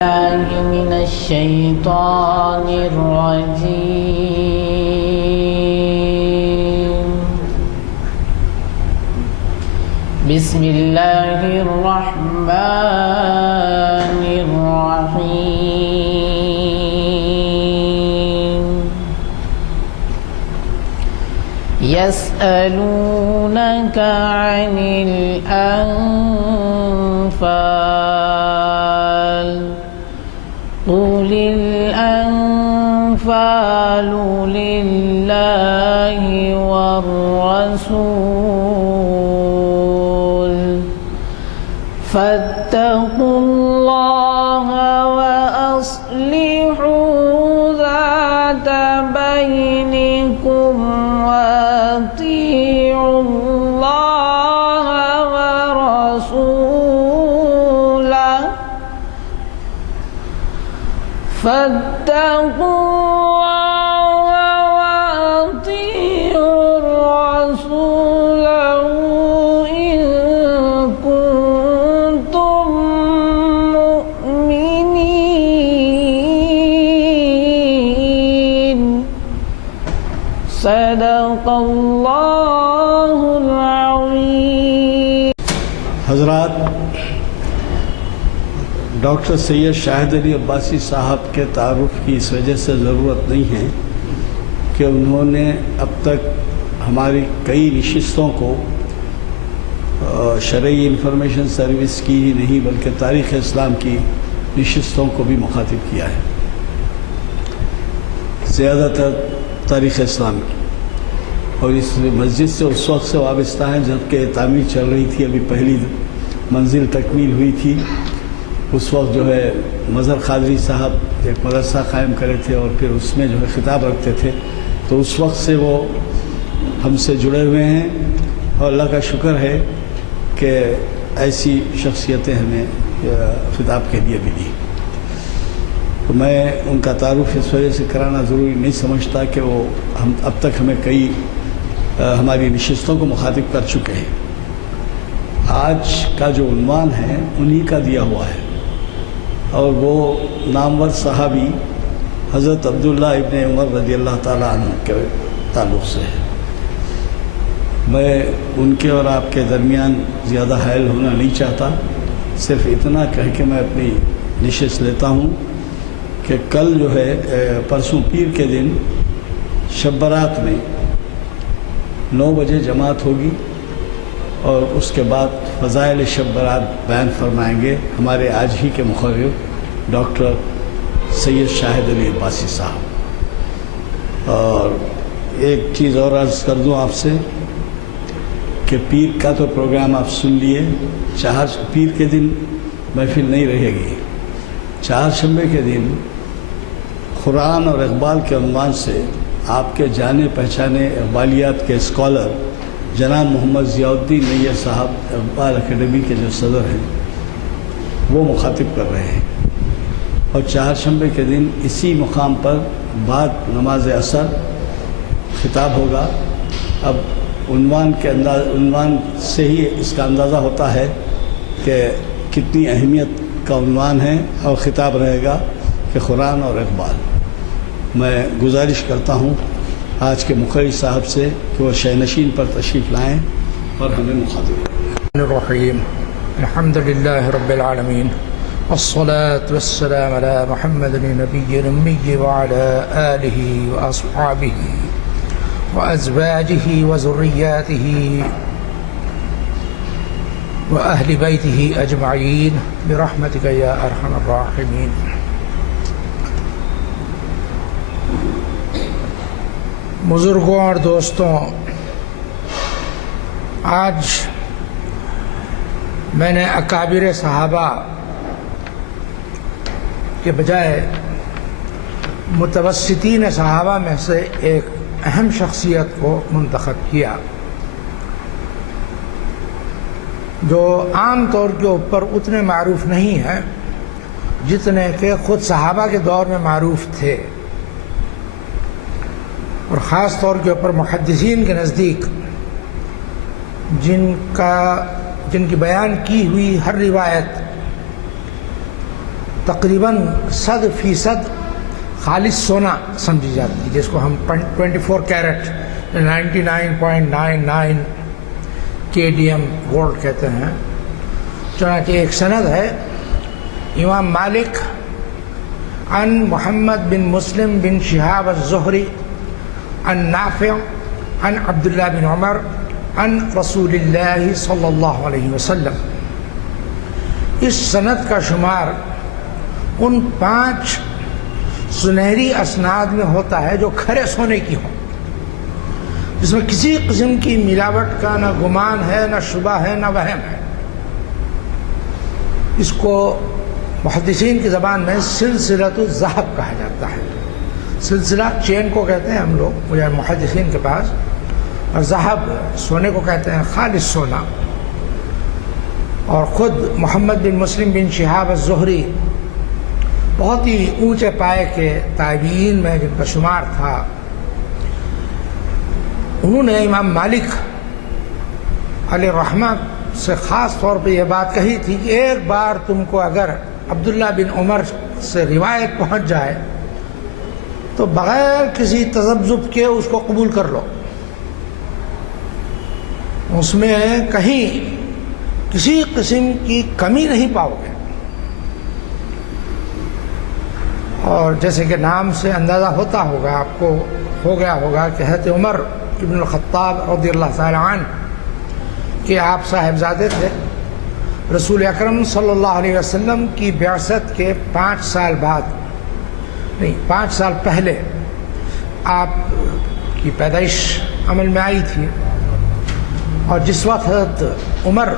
من الشيطان الرجيم. بسم الله الرحمن الرحيم. يسألونك عن الأنفال قل الأنفال لله والرسول فاتقوا الله وأصلحوا ذات بينكم وأطيعوا الله ورسوله فاتقوا الله وأطيعوا الرسول إن كنتم مؤمنين. صدق اللہ العظیم. حضرات، ڈاکٹر سید شاہد علی عباسی صاحب کے تعارف کی اس وجہ سے ضرورت نہیں ہے کہ انہوں نے اب تک ہماری کئی نشستوں کو شرعی انفارمیشن سروس کی ہی نہیں بلکہ تاریخ اسلام کی نشستوں کو بھی مخاطب کیا ہے، زیادہ تر تاریخ اسلام کی، اور اس مسجد سے اس وقت سے وابستہ ہیں جبکہ تعمیر چل رہی تھی، ابھی پہلی منزل تکمیل ہوئی تھی. اس وقت جو ہے مظہر قادری صاحب ایک مدرسہ قائم کرے تھے اور پھر اس میں جو ہے خطاب رکھتے تھے، تو اس وقت سے وہ ہم سے جڑے ہوئے ہیں اور اللہ کا شکر ہے کہ ایسی شخصیتیں ہمیں خطاب کے لیے ملی. تو میں ان کا تعارف اس وجہ سے کرانا ضروری نہیں سمجھتا کہ وہ اب تک ہمیں کئی ہماری نشستوں کو مخاطب کر چکے ہیں. آج کا جو عنوان ہے انہی کا دیا ہوا ہے، اور وہ نامور صحابی حضرت عبداللہ ابن عمر رضی اللہ تعالیٰ عنہ کے تعلق سے ہے. میں ان کے اور آپ کے درمیان زیادہ حائل ہونا نہیں چاہتا، صرف اتنا کہہ کے میں اپنی نشست لیتا ہوں کہ کل جو ہے پرسوں پیر کے دن شب برات میں 9 بجے جماعت ہوگی، اور اس کے بعد فضائل شب برات بیان فرمائیں گے ہمارے آج ہی کے مقرر ڈاکٹر سید شاہد علی عباسی صاحب. اور ایک چیز اور عرض کر دوں آپ سے کہ پیر کا تو پروگرام آپ سن لیے، پیر کے دن محفل نہیں رہے گی. چہارشنبے کے دن قرآن اور اقبال کے عنوان سے آپ کے جانے پہچانے اقبالیات کے اسکالر جناب محمد ضیاء الدین نیّر صاحب اقبال اکیڈمی کے جو صدر ہیں وہ مخاطب کر رہے ہیں، اور چہارشنبے کے دن اسی مقام پر بعد نماز عصر خطاب ہوگا. اب عنوان سے ہی اس کا اندازہ ہوتا ہے کہ کتنی اہمیت کا عنوان ہے، اور خطاب رہے گا کہ قرآن اور اقبال. میں گزارش کرتا ہوں آج کے مقرر صاحب سے کہ وہ شینشین پر تشریف لائیں اور ہمیں مخاطب کریں. الرحیم الحمد للہ رب العالمین والصلاة والسلام على محمد النبی الأمی وعلى آلہ وأصحابہ وأزواجہ وذریاتہ وأہل بیتہ اجمعین برحمتک یا ارحم الراحمین. بزرگوں اور دوستوں، آج میں نے اکابر صحابہ کے بجائے متوسطین صحابہ میں سے ایک اہم شخصیت کو منتخب کیا، جو عام طور کے اوپر اتنے معروف نہیں ہیں جتنے کہ خود صحابہ کے دور میں معروف تھے، اور خاص طور کے اوپر محدثین کے نزدیک جن کی بیان کی ہوئی ہر روایت تقریباً 100% خالص سونا سمجھی جاتی ہے، جس کو ہم 24 کیرٹ 99.99 KDM گولڈ کہتے ہیں۔ چنانچہ ایک سند ہے امام مالک عن محمد بن مسلم بن شہاب الزہری عن نافع عن عبداللہ بن عمر عن رسول اللہ صلی اللہ علیہ وسلم۔ اس سند کا شمار ان 5 سنہری اسناد میں ہوتا ہے جو کھرے سونے کی ہوں، جس میں کسی قسم کی ملاوٹ کا نہ گمان ہے، نہ شبہ ہے، نہ وہم ہے۔ اس کو محدثین کی زبان میں سلسلۃ الذہب کہا جاتا ہے۔ سلسلہ چین کو کہتے ہیں ہم لوگ مجھے محدثین کے پاس، اور ذہب سونے کو کہتے ہیں، خالص سونا۔ اور خود محمد بن مسلم بن شہاب الزہری بہت ہی اونچے پائے کے تابعین میں جن کا شمار تھا، انہوں نے امام مالک علیہ الرحمہ سے خاص طور پہ یہ بات کہی تھی کہ ایک بار تم کو اگر عبداللہ بن عمر سے روایت پہنچ جائے تو بغیر کسی تذبذب کے اس کو قبول کر لو، اس میں کہیں کسی قسم کی کمی نہیں پاؤ گے۔ اور جیسے کہ نام سے اندازہ ہوتا ہوگا، آپ کو ہو گیا ہوگا کہ حضرت عمر ابن الخطاب رضی اللہ تعالی عنہ کہ آپ صاحبزادے تھے۔ رسول اکرم صلی اللہ علیہ وسلم کی بعثت کے 5 سال بعد، نہیں 5 سال پہلے آپ کی پیدائش عمل میں آئی تھی، اور جس وقت حضرت عمر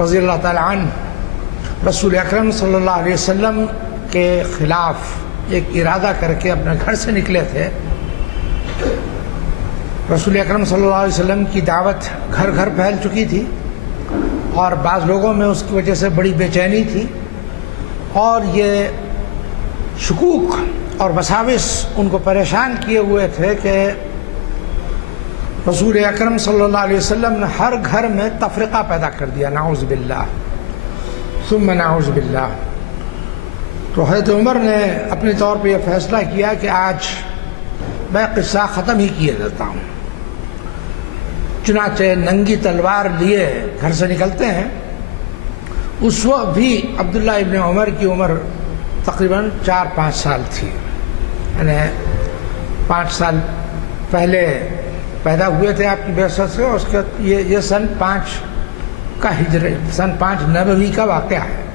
رضی اللہ تعالی عنہ رسول اکرم صلی اللہ علیہ وسلم کے خلاف ایک ارادہ کر کے اپنے گھر سے نکلے تھے، رسول اکرم صلی اللہ علیہ وسلم کی دعوت گھر گھر پھیل چکی تھی، اور بعض لوگوں میں اس کی وجہ سے بڑی بے چینی تھی، اور یہ شکوک اور وساوس ان کو پریشان کیے ہوئے تھے کہ رسول اکرم صلی اللہ علیہ وسلم نے ہر گھر میں تفرقہ پیدا کر دیا، نعوذ باللہ ثم نعوذ باللہ۔ تو حضرت عمر نے اپنے طور پہ یہ فیصلہ کیا کہ آج میں قصہ ختم ہی کیے دیتا ہوں۔ چنانچہ ننگی تلوار لیے گھر سے نکلتے ہیں۔ اس وقت بھی عبداللہ ابن عمر کی عمر تقریباً 4-5 سال تھی، یعنی 5 سال پہلے پیدا ہوئے تھے آپ کی بعثت سے، اور اس کے یہ سن 5 کا ہجری، سن 5 نبوی کا واقعہ ہے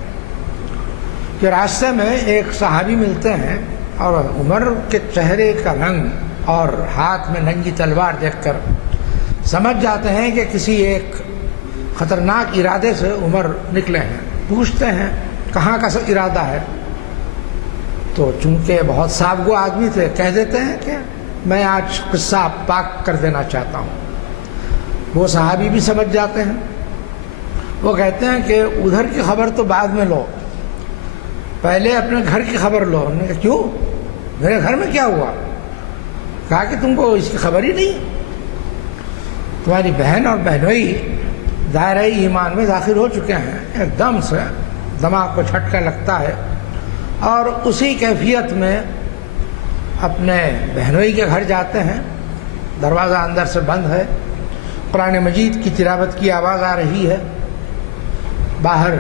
کہ راستے میں ایک صحابی ملتے ہیں، اور عمر کے چہرے کا رنگ اور ہاتھ میں ننگی تلوار دیکھ کر سمجھ جاتے ہیں کہ کسی ایک خطرناک ارادے سے عمر نکلے ہیں۔ پوچھتے ہیں کہاں کا ارادہ ہے، تو چونکہ بہت صاف گو آدمی تھے کہہ دیتے ہیں کہ میں آج قصہ پاک کر دینا چاہتا ہوں۔ وہ صحابی بھی سمجھ جاتے ہیں، وہ کہتے ہیں کہ ادھر کی خبر تو بعد میں لو، پہلے اپنے گھر کی خبر لو۔ انہوں نے کہا کیوں، میرے گھر میں کیا ہوا؟ کہا کہ تم کو اس کی خبر ہی نہیں، تمہاری بہن اور بہنوئی دائرہ ایمان میں داخل ہو چکے ہیں۔ ایک دم سے دماغ کو جھٹکا لگتا ہے، اور اسی کیفیت میں اپنے بہنوئی کے گھر جاتے ہیں۔ دروازہ اندر سے بند ہے، قرآن مجید کی تلاوت کی آواز آ رہی ہے، باہر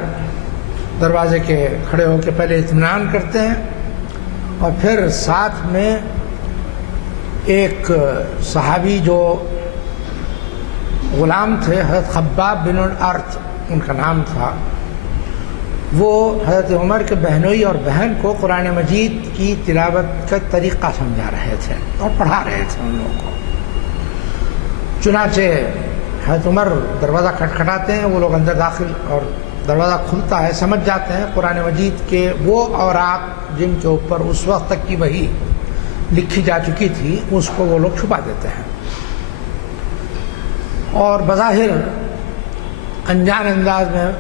دروازے کے کھڑے ہو کے پہلے اطمینان کرتے ہیں، اور پھر ساتھ میں ایک صحابی جو غلام تھے، حضرت خباب بن الارت ان کا نام تھا، وہ حضرت عمر کے بہنوئی اور بہن کو قرآن مجید کی تلاوت کا طریقہ سمجھا رہے تھے اور پڑھا رہے تھے ان لوگوں کو۔ چنانچہ حضرت عمر دروازہ کھٹکھٹاتے ہیں، وہ لوگ اندر داخل، اور دروازہ کھلتا ہے، سمجھ جاتے ہیں قرآن مجید کے وہ اوراق جن کے اوپر اس وقت تک کی وحی لکھی جا چکی تھی، اس کو وہ لوگ چھپا دیتے ہیں، اور بظاہر انجان انداز میں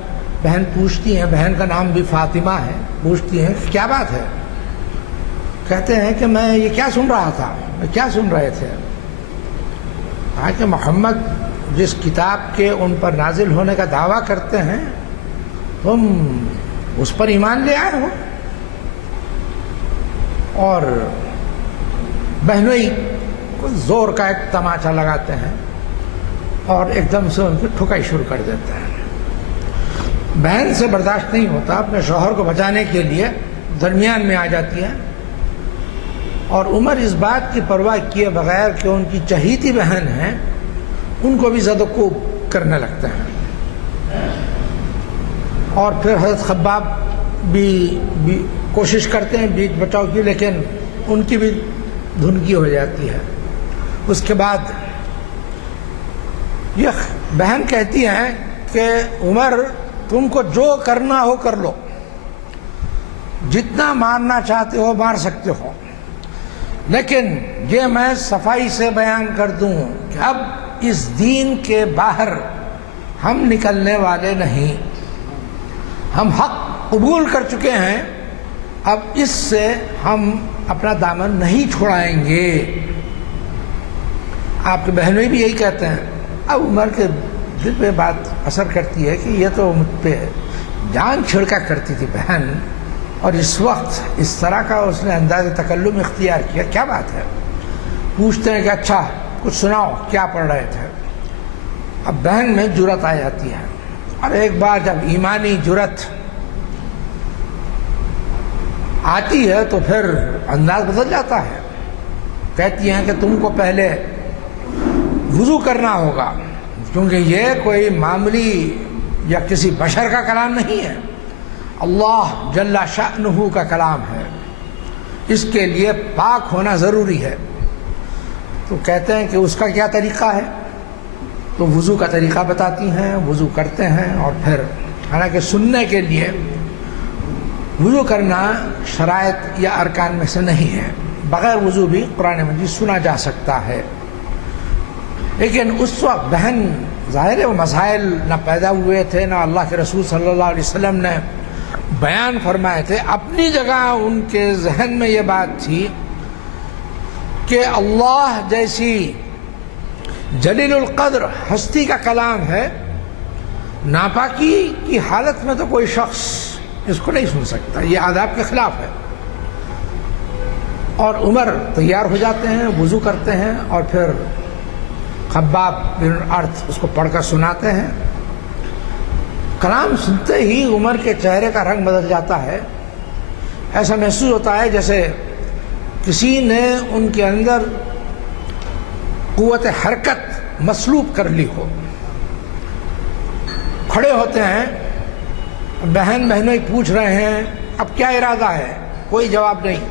بہن پوچھتی ہیں، بہن کا نام بھی فاطمہ ہے، پوچھتی ہیں کہ کیا بات ہے؟ کہتے ہیں کہ میں یہ کیا سن رہا تھا، میں کیا سن رہے تھے؟ کہا کہ محمد جس کتاب کے ان پر نازل ہونے کا دعویٰ کرتے ہیں، تم اس پر ایمان لے آئے ہو، اور بہنوئی کو زور کا ایک تماچا لگاتے ہیں اور ایک دم سے ان کی ٹھکائی شروع کر دیتے ہیں۔ بہن سے برداشت نہیں ہوتا، اپنے شوہر کو بچانے کے لیے درمیان میں آ جاتی ہے، اور عمر اس بات کی پرواہ کیے بغیر کہ ان کی چہیتی بہن ہیں ان کو بھی زد و کوب کرنے لگتے ہیں، اور پھر حضرت خباب بھی کوشش کرتے ہیں بیچ بچاؤ کی، لیکن ان کی بھی دھنکی ہو جاتی ہے۔ اس کے بعد یہ بہن کہتی ہے کہ عمر تم کو جو کرنا ہو کر لو، جتنا مارنا چاہتے ہو مار سکتے ہو، لیکن یہ میں صفائی سے بیان کر دوں کہ اب اس دین کے باہر ہم نکلنے والے نہیں، ہم حق قبول کر چکے ہیں، اب اس سے ہم اپنا دامن نہیں چھڑائیں گے۔ آپ کے بہنوئی بھی یہی کہتے ہیں۔ اب عمر کے دل پہ بات اثر کرتی ہے کہ یہ تو مجھ پہ جان چھڑکا کرتی تھی بہن، اور اس وقت اس طرح کا اس نے انداز تکلم اختیار کیا، کیا بات ہے؟ پوچھتے ہیں کہ اچھا کچھ سناؤ، کیا پڑھ رہے تھے؟ اب بہن میں جرأت آ جاتی ہے، اور ایک بار جب ایمانی جرأت آتی ہے تو پھر انداز بدل جاتا ہے۔ کہتی ہیں کہ تم کو پہلے وضو کرنا ہوگا، کیونکہ یہ کوئی معمولی یا کسی بشر کا کلام نہیں ہے، اللہ جل شأنہ کا کلام ہے، اس کے لیے پاک ہونا ضروری ہے۔ تو کہتے ہیں کہ اس کا کیا طریقہ ہے؟ تو وضو کا طریقہ بتاتی ہیں، وضو کرتے ہیں، اور پھر حالانکہ سننے کے لیے وضو کرنا شرائط یا ارکان میں سے نہیں ہے، بغیر وضو بھی قرآن مجید سنا جا سکتا ہے، لیکن اس وقت بہن ظاہر وہ مسائل نہ پیدا ہوئے تھے، نہ اللہ کے رسول صلی اللہ علیہ وسلم نے بیان فرمائے تھے۔ اپنی جگہ ان کے ذہن میں یہ بات تھی کہ اللہ جیسی جلیل القدر ہستی کا کلام ہے، ناپاکی کی حالت میں تو کوئی شخص اس کو نہیں سن سکتا، یہ آداب کے خلاف ہے۔ اور عمر تیار ہو جاتے ہیں، وضو کرتے ہیں، اور پھر خباب بن ارت اس کو پڑھ کر سناتے ہیں۔ کلام سنتے ہی عمر کے چہرے کا رنگ بدل جاتا ہے، ایسا محسوس ہوتا ہے جیسے کسی نے ان کے اندر قوت حرکت مسلوب کر لی ہو۔ کھڑے ہوتے ہیں، بہنوئی پوچھ رہے ہیں اب کیا ارادہ ہے، کوئی جواب نہیں،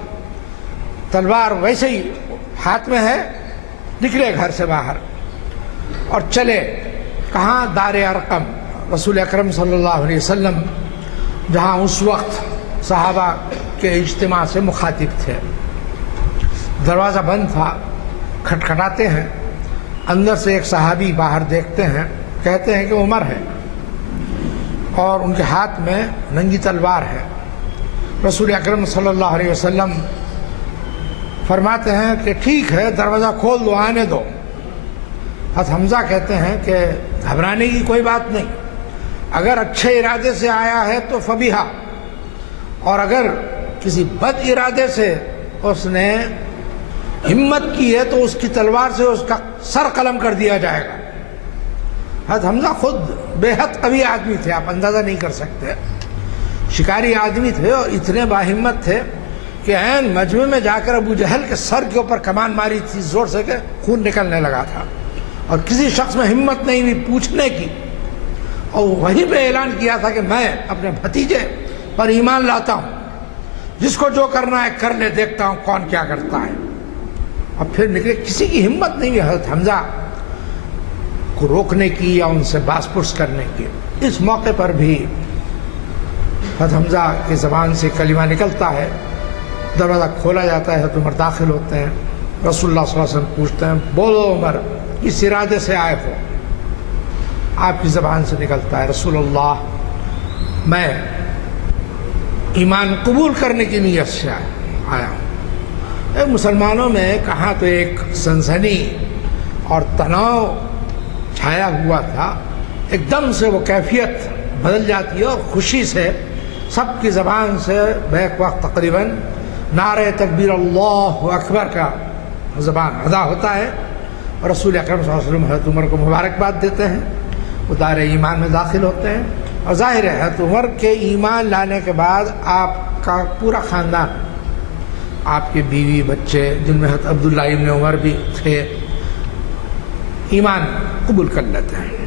تلوار ویسے ہی ہاتھ میں ہے، نکلے گھر سے باہر اور چلے کہاں؟ دار ارقم، رسول اکرم صلی اللہ علیہ وسلم جہاں اس وقت صحابہ کے اجتماع سے مخاطب تھے۔ دروازہ بند تھا، کھٹکھٹاتے ہیں، اندر سے ایک صحابی باہر دیکھتے ہیں، کہتے ہیں کہ عمر ہے، اور ان کے ہاتھ میں ننگی تلوار ہے۔ رسول اکرم صلی اللہ علیہ وسلم فرماتے ہیں کہ ٹھیک ہے، دروازہ کھول دو، آنے دو۔ حضرت حمزہ کہتے ہیں کہ گھبرانے کی کوئی بات نہیں، اگر اچھے ارادے سے آیا ہے تو فبیہا، اور اگر کسی بد ارادے سے اس نے ہمت کی ہے تو اس کی تلوار سے اس کا سر قلم کر دیا جائے گا۔ حضرت حمزہ خود بے حد قوی آدمی تھے، آپ اندازہ نہیں کر سکتے، شکاری آدمی تھے، اور اتنے باہمت تھے کہ عین مجمع میں جا کر ابو جہل کے سر کے اوپر کمان ماری تھی زور سے کہ خون نکلنے لگا تھا، اور کسی شخص میں ہمت نہیں ہوئی پوچھنے کی، اور وہیں پہ اعلان کیا تھا کہ میں اپنے بھتیجے پر ایمان لاتا ہوں، جس کو جو کرنا ہے کر لے، دیکھتا ہوں کون کیا کرتا ہے۔ اور پھر نکلے، کسی کی ہمت نہیں ہوئی حضرت حمزہ کو روکنے کی یا ان سے باس پرس کرنے کی۔ اس موقع پر بھی حضرت حمزہ کی زبان سے کلمہ نکلتا ہے، دروازہ کھولا جاتا ہے، حضرت عمر داخل ہوتے ہیں، رسول اللہ صلی اللہ علیہ وسلم پوچھتے ہیں بولو عمر کس ارادے سے آئے ہو؟ آپ کی زبان سے نکلتا ہے رسول اللہ میں ایمان قبول کرنے کی نیت سے آیا ہوں۔ مسلمانوں میں کہاں تو ایک سنسنی اور تناؤ چھایا ہوا تھا، ایک دم سے وہ کیفیت بدل جاتی ہے اور خوشی سے سب کی زبان سے بیک وقت تقریباً نعرہ تکبیر اللہ اکبر کا زبان ادا ہوتا ہے، اور رسول اکرم صلی اللہ علیہ وسلم حضرت عمر کو مبارکباد دیتے ہیں، وہ دائرہ ایمان میں داخل ہوتے ہیں. اور ظاہر ہے حضرت عمر کے ایمان لانے کے بعد آپ کا پورا خاندان، آپ کے بیوی بچے جن میں حضرت عبداللہ ابن عمر بھی تھے، ایمان قبول کر لیتے ہیں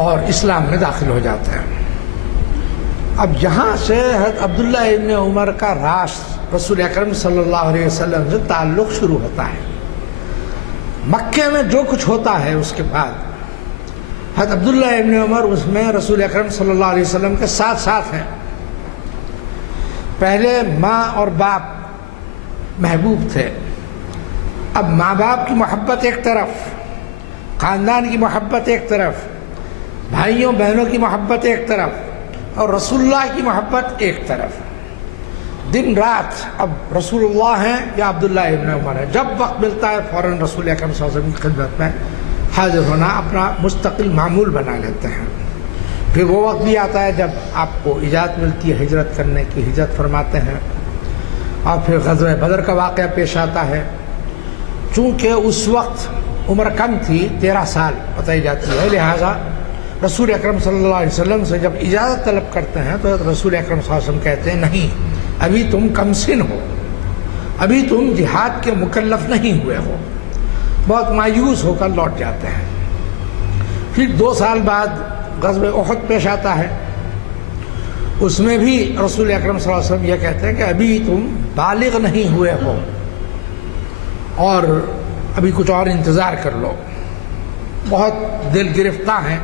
اور اسلام میں داخل ہو جاتے ہیں. اب یہاں سے حضرت عبداللہ ابن عمر کا راست رسول اکرم صلی اللہ علیہ وسلم سے تعلق شروع ہوتا ہے. مکے میں جو کچھ ہوتا ہے اس کے بعد حضرت عبداللہ ابن عمر اس میں رسول اکرم صلی اللہ علیہ وسلم کے ساتھ ساتھ ہیں. پہلے ماں اور باپ محبوب تھے، اب ماں باپ کی محبت ایک طرف، خاندان کی محبت ایک طرف، بھائیوں بہنوں کی محبت ایک طرف، اور رسول اللہ کی محبت ایک طرف. دن رات اب رسول اللہ ہیں یا عبداللہ ابن عمر ہیں، جب وقت ملتا ہے فوراً رسول اکرم صلی اللہ علیہ وسلم کی خدمت میں حاضر ہونا اپنا مستقل معمول بنا لیتے ہیں. پھر وہ وقت بھی آتا ہے جب آپ کو اجازت ملتی ہے ہجرت کرنے کی، ہجرت فرماتے ہیں. اور پھر غزوہ بدر کا واقعہ پیش آتا ہے. چونکہ اس وقت عمر کم تھی، 13 سال بتائی جاتی ہے، لہٰذا رسول اکرم صلی اللہ علیہ وسلم سے جب اجازت طلب کرتے ہیں تو رسول اکرم صلی اللہ علیہ وسلم کہتے ہیں نہیں، ابھی تم کم سن ہو، ابھی تم جہاد کے مکلف نہیں ہوئے ہو. بہت مایوس ہو کر لوٹ جاتے ہیں. پھر 2 سال بعد غزوہ احد پیش آتا ہے. اس میں بھی رسول اکرم صلی اللہ علیہ وسلم یہ کہتے ہیں کہ ابھی تم بالغ نہیں ہوئے ہو اور ابھی کچھ اور انتظار کر لو. بہت دل گرفتہ ہیں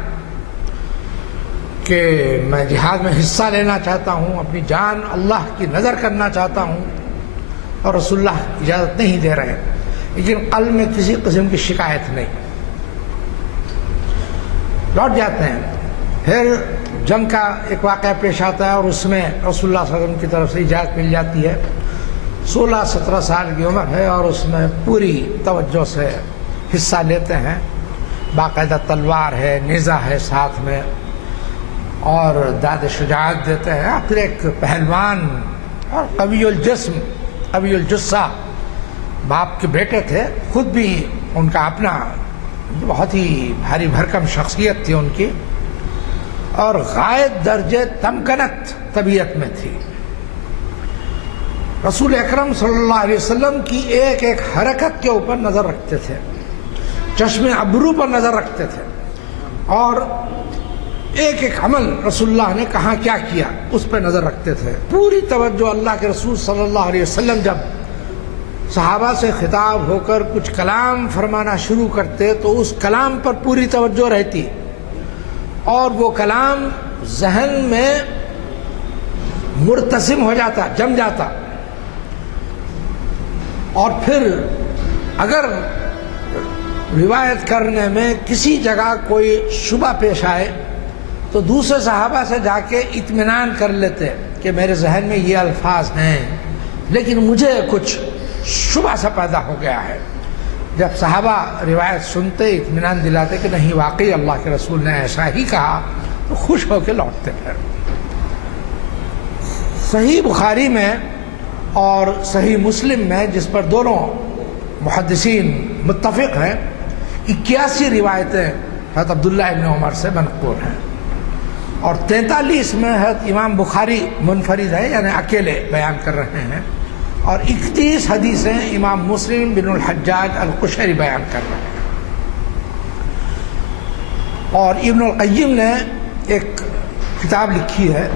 کہ میں جہاد میں حصہ لینا چاہتا ہوں، اپنی جان اللہ کی نظر کرنا چاہتا ہوں، اور رسول اللہ اجازت نہیں دے رہے، لیکن قلب میں کسی قسم کی شکایت نہیں. لوٹ جاتے ہیں. پھر جنگ کا ایک واقعہ پیش آتا ہے اور اس میں رسول اللہ صلی اللہ علیہ وسلم کی طرف سے اجازت مل جاتی ہے. 16-17 سال کی عمر ہے اور اس میں پوری توجہ سے حصہ لیتے ہیں. باقاعدہ تلوار ہے، نیزہ ہے ساتھ میں، اور داد شجاعت دیتے ہیں. آخر ایک پہلوان اور قوی الجسم، قوی الجثہ باپ کے بیٹے تھے، خود بھی ان کا اپنا بہت ہی بھاری بھرکم شخصیت تھی ان کی، اور غائب درجے تمکنت طبیعت میں تھی. رسول اکرم صلی اللہ علیہ وسلم کی ایک ایک حرکت کے اوپر نظر رکھتے تھے، چشم ابرو پر نظر رکھتے تھے، اور ایک ایک عمل رسول اللہ نے کہاں کیا کیا اس پہ نظر رکھتے تھے. پوری توجہ اللہ کے رسول صلی اللہ علیہ وسلم جب صحابہ سے خطاب ہو کر کچھ کلام فرمانا شروع کرتے تو اس کلام پر پوری توجہ رہتی، اور وہ کلام ذہن میں مرتسم ہو جاتا، جم جاتا. اور پھر اگر روایت کرنے میں کسی جگہ کوئی شبہ پیش آئے تو دوسرے صحابہ سے جا کے اطمینان کر لیتے کہ میرے ذہن میں یہ الفاظ ہیں لیکن مجھے کچھ شبہ سا پیدا ہو گیا ہے. جب صحابہ روایت سنتے اطمینان دلاتے کہ نہیں واقعی اللہ کے رسول نے ایسا ہی کہا تو خوش ہو کے لوٹتے. پھر صحیح بخاری میں اور صحیح مسلم میں، جس پر دونوں محدثین متفق ہیں، 81 روایتیں حضرت عبداللہ ابن عمر سے منقول ہیں، اور 43 میں حضرت امام بخاری منفرد ہے یعنی اکیلے بیان کر رہے ہیں، اور 31 حدیثیں امام مسلم بن الحجاج القشیری بیان کر رہے ہیں. اور ابن القیم نے ایک کتاب لکھی ہے،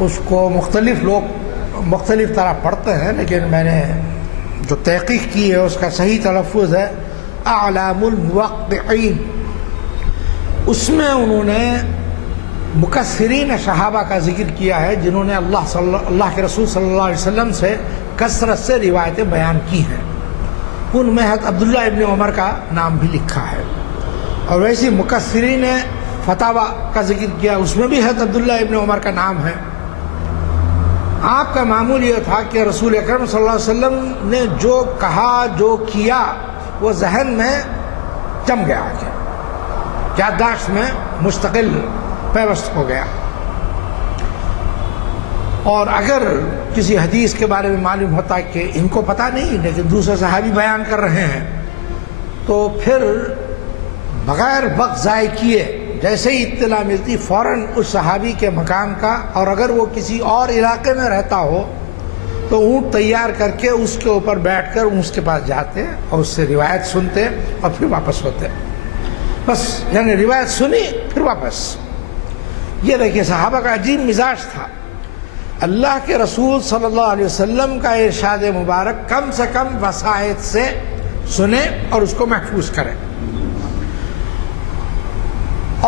اس کو مختلف لوگ مختلف طرح پڑھتے ہیں، لیکن میں نے جو تحقیق کی ہے اس کا صحیح تلفظ ہے اعلام الموقعین. اس میں انہوں نے مکثرین صحابہ کا ذکر کیا ہے جنہوں نے اللہ کے رسول صلی اللہ علیہ وسلم سے کثرت سے روایتیں بیان کی ہیں. ان میں حضرت عبداللہ ابن عمر کا نام بھی لکھا ہے، اور ویسی مکثرین فتاوی کا ذکر کیا، اس میں بھی حضرت عبداللہ ابن عمر کا نام ہے. آپ کا معمول یہ تھا کہ رسول اکرم صلی اللہ علیہ وسلم نے جو کہا جو کیا وہ ذہن میں جم گیا، یادداشت میں مستقل پیوست ہو گیا. اور اگر کسی حدیث کے بارے میں معلوم ہوتا ہے کہ ان کو پتہ نہیں لیکن دوسرے صحابی بیان کر رہے ہیں تو پھر بغیر وقت ضائع کیے جیسے ہی اطلاع ملتی فوراً اس صحابی کے مقام کا، اور اگر وہ کسی اور علاقے میں رہتا ہو تو اونٹ تیار کر کے اس کے اوپر بیٹھ کر اس کے پاس جاتے اور اس سے روایت سنتے اور پھر واپس ہوتے. بس یعنی روایت سنی پھر واپس. یہ دیکھیے صحابہ کا عجیب مزاج تھا. اللہ کے رسول صلی اللہ علیہ وسلم کا ارشاد مبارک کم سے کم وسائط سے سنیں اور اس کو محفوظ کریں،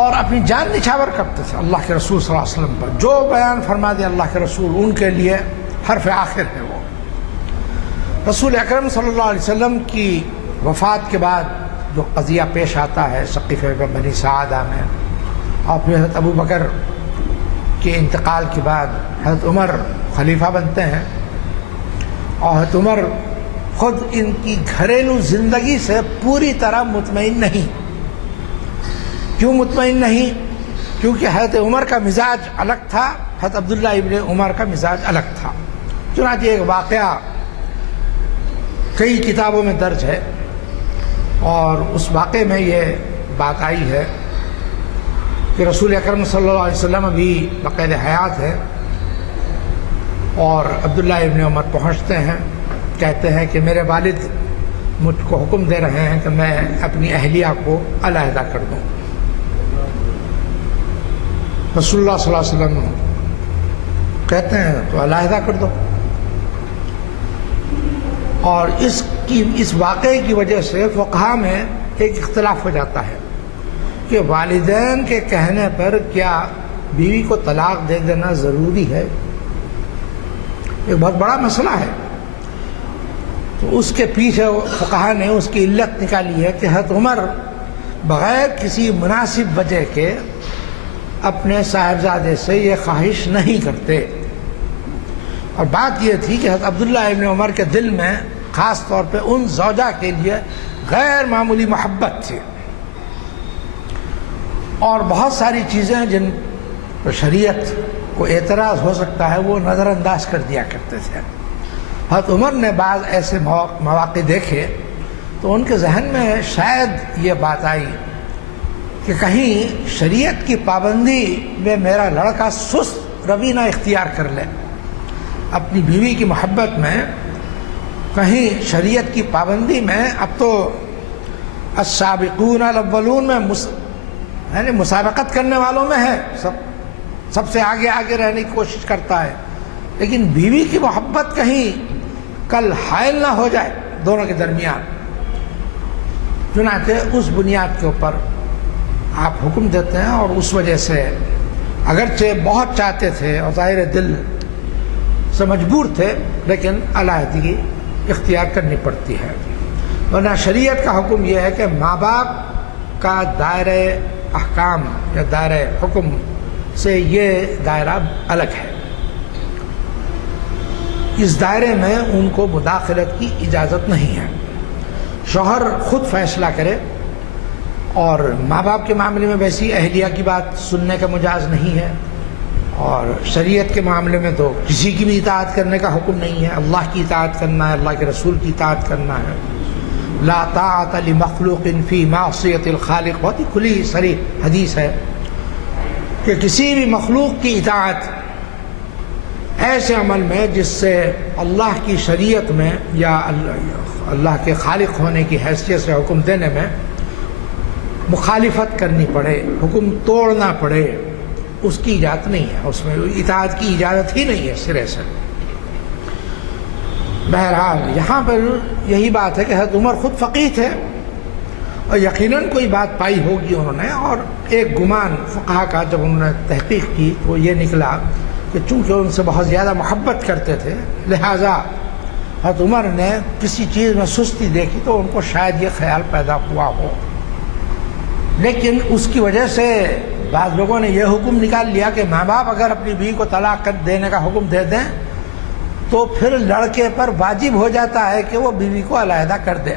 اور اپنی جان نچھاور کرتے تھے اللہ کے رسول صلی اللہ علیہ وسلم پر. جو بیان فرما دے اللہ کے رسول ان کے لیے حرف آخر ہے. وہ رسول اکرم صلی اللہ علیہ وسلم کی وفات کے بعد جو قضیہ پیش آتا ہے سقیفہ بنی سعادہ میں، اور پھر حضرت ابو بکر کے انتقال کے بعد حضرت عمر خلیفہ بنتے ہیں، اور حضرت عمر خود ان کی گھریلو زندگی سے پوری طرح مطمئن نہیں. کیوں مطمئن نہیں؟ کیونکہ حضرت عمر کا مزاج الگ تھا، حضرت عبداللہ ابن عمر کا مزاج الگ تھا. چنانچہ ایک واقعہ کئی کتابوں میں درج ہے، اور اس واقعے میں یہ بات آئی ہے کہ رسول اکرم صلی اللہ علیہ وسلم ابھی بقید حیات ہے، اور عبداللہ ابن عمر پہنچتے ہیں، کہتے ہیں کہ میرے والد مجھ کو حکم دے رہے ہیں کہ میں اپنی اہلیہ کو علیحدہ کر دوں. رسول اللہ صلی اللہ علیہ وسلم کہتے ہیں تو علیحدہ کر دو. اور اس واقعے کی وجہ سے فقہا میں ایک اختلاف ہو جاتا ہے کہ والدین کے کہنے پر کیا بیوی کو طلاق دے دینا ضروری ہے. ایک بہت بڑا مسئلہ ہے. تو اس کے پیچھے فقہا نے اس کی علت نکالی ہے کہ حضرت عمر بغیر کسی مناسب وجہ کے اپنے صاحبزادے سے یہ خواہش نہیں کرتے. اور بات یہ تھی کہ حضرت عبداللہ ابن عمر کے دل میں خاص طور پہ ان زوجہ کے لیے غیر معمولی محبت تھی، اور بہت ساری چیزیں جن پر شریعت کو اعتراض ہو سکتا ہے وہ نظر انداز کر دیا کرتے تھے. حضرت عمر نے بعض ایسے مواقع دیکھے تو ان کے ذہن میں شاید یہ بات آئی کہ کہیں شریعت کی پابندی میں میرا لڑکا سست رویہ اختیار کر لے. اپنی بیوی کی محبت میں کہیں شریعت کی پابندی میں اب تو السابقون الاولون میں یعنی مسابقت کرنے والوں میں ہے، سب سے آگے آگے رہنے کی کوشش کرتا ہے، لیکن بیوی کی محبت کہیں کل حائل نہ ہو جائے دونوں کے درمیان. چنانچہ اس بنیاد کے اوپر آپ حکم دیتے ہیں، اور اس وجہ سے اگرچہ بہت چاہتے تھے اور ظاہر دل سے مجبور تھے لیکن علیحدگی اختیار کرنی پڑتی ہے. ورنہ شریعت کا حکم یہ ہے کہ ماں باپ کا دائرہ احکام یا دائرہ حکم سے یہ دائرہ الگ ہے. اس دائرے میں ان کو مداخلت کی اجازت نہیں ہے. شوہر خود فیصلہ کرے، اور ماں باپ کے معاملے میں ویسی اہلیہ کی بات سننے کا مجاز نہیں ہے، اور شریعت کے معاملے میں تو کسی کی بھی اطاعت کرنے کا حکم نہیں ہے. اللہ کی اطاعت کرنا ہے، اللہ کے رسول کی اطاعت کرنا ہے. لا طاعت لمخلوق فی معصیت الخالق، بہت ہی کھلی صریح حدیث ہے کہ کسی بھی مخلوق کی اطاعت ایسے عمل میں جس سے اللہ کی شریعت میں یا اللہ کے خالق ہونے کی حیثیت سے حکم دینے میں مخالفت کرنی پڑے، حکم توڑنا پڑے، اس کی اجازت نہیں ہے. اس میں اطاعت کی اجازت ہی نہیں ہے سرے سے. بہرحال یہاں پر یہی بات ہے کہ حضرت عمر خود فقیہ تھے، اور یقیناً کوئی بات پائی ہوگی انہوں نے. اور ایک گمان فقہا کا جب انہوں نے تحقیق کی تو یہ نکلا کہ چونکہ ان سے بہت زیادہ محبت کرتے تھے لہٰذا حضرت عمر نے کسی چیز میں سستی دیکھی تو ان کو شاید یہ خیال پیدا ہوا ہو. لیکن اس کی وجہ سے بعض لوگوں نے یہ حکم نکال لیا کہ ماں باپ اگر اپنی بیوی کو طلاق کر دینے کا حکم دے دیں تو پھر لڑکے پر واجب ہو جاتا ہے کہ وہ بیوی کو علیحدہ کر دے.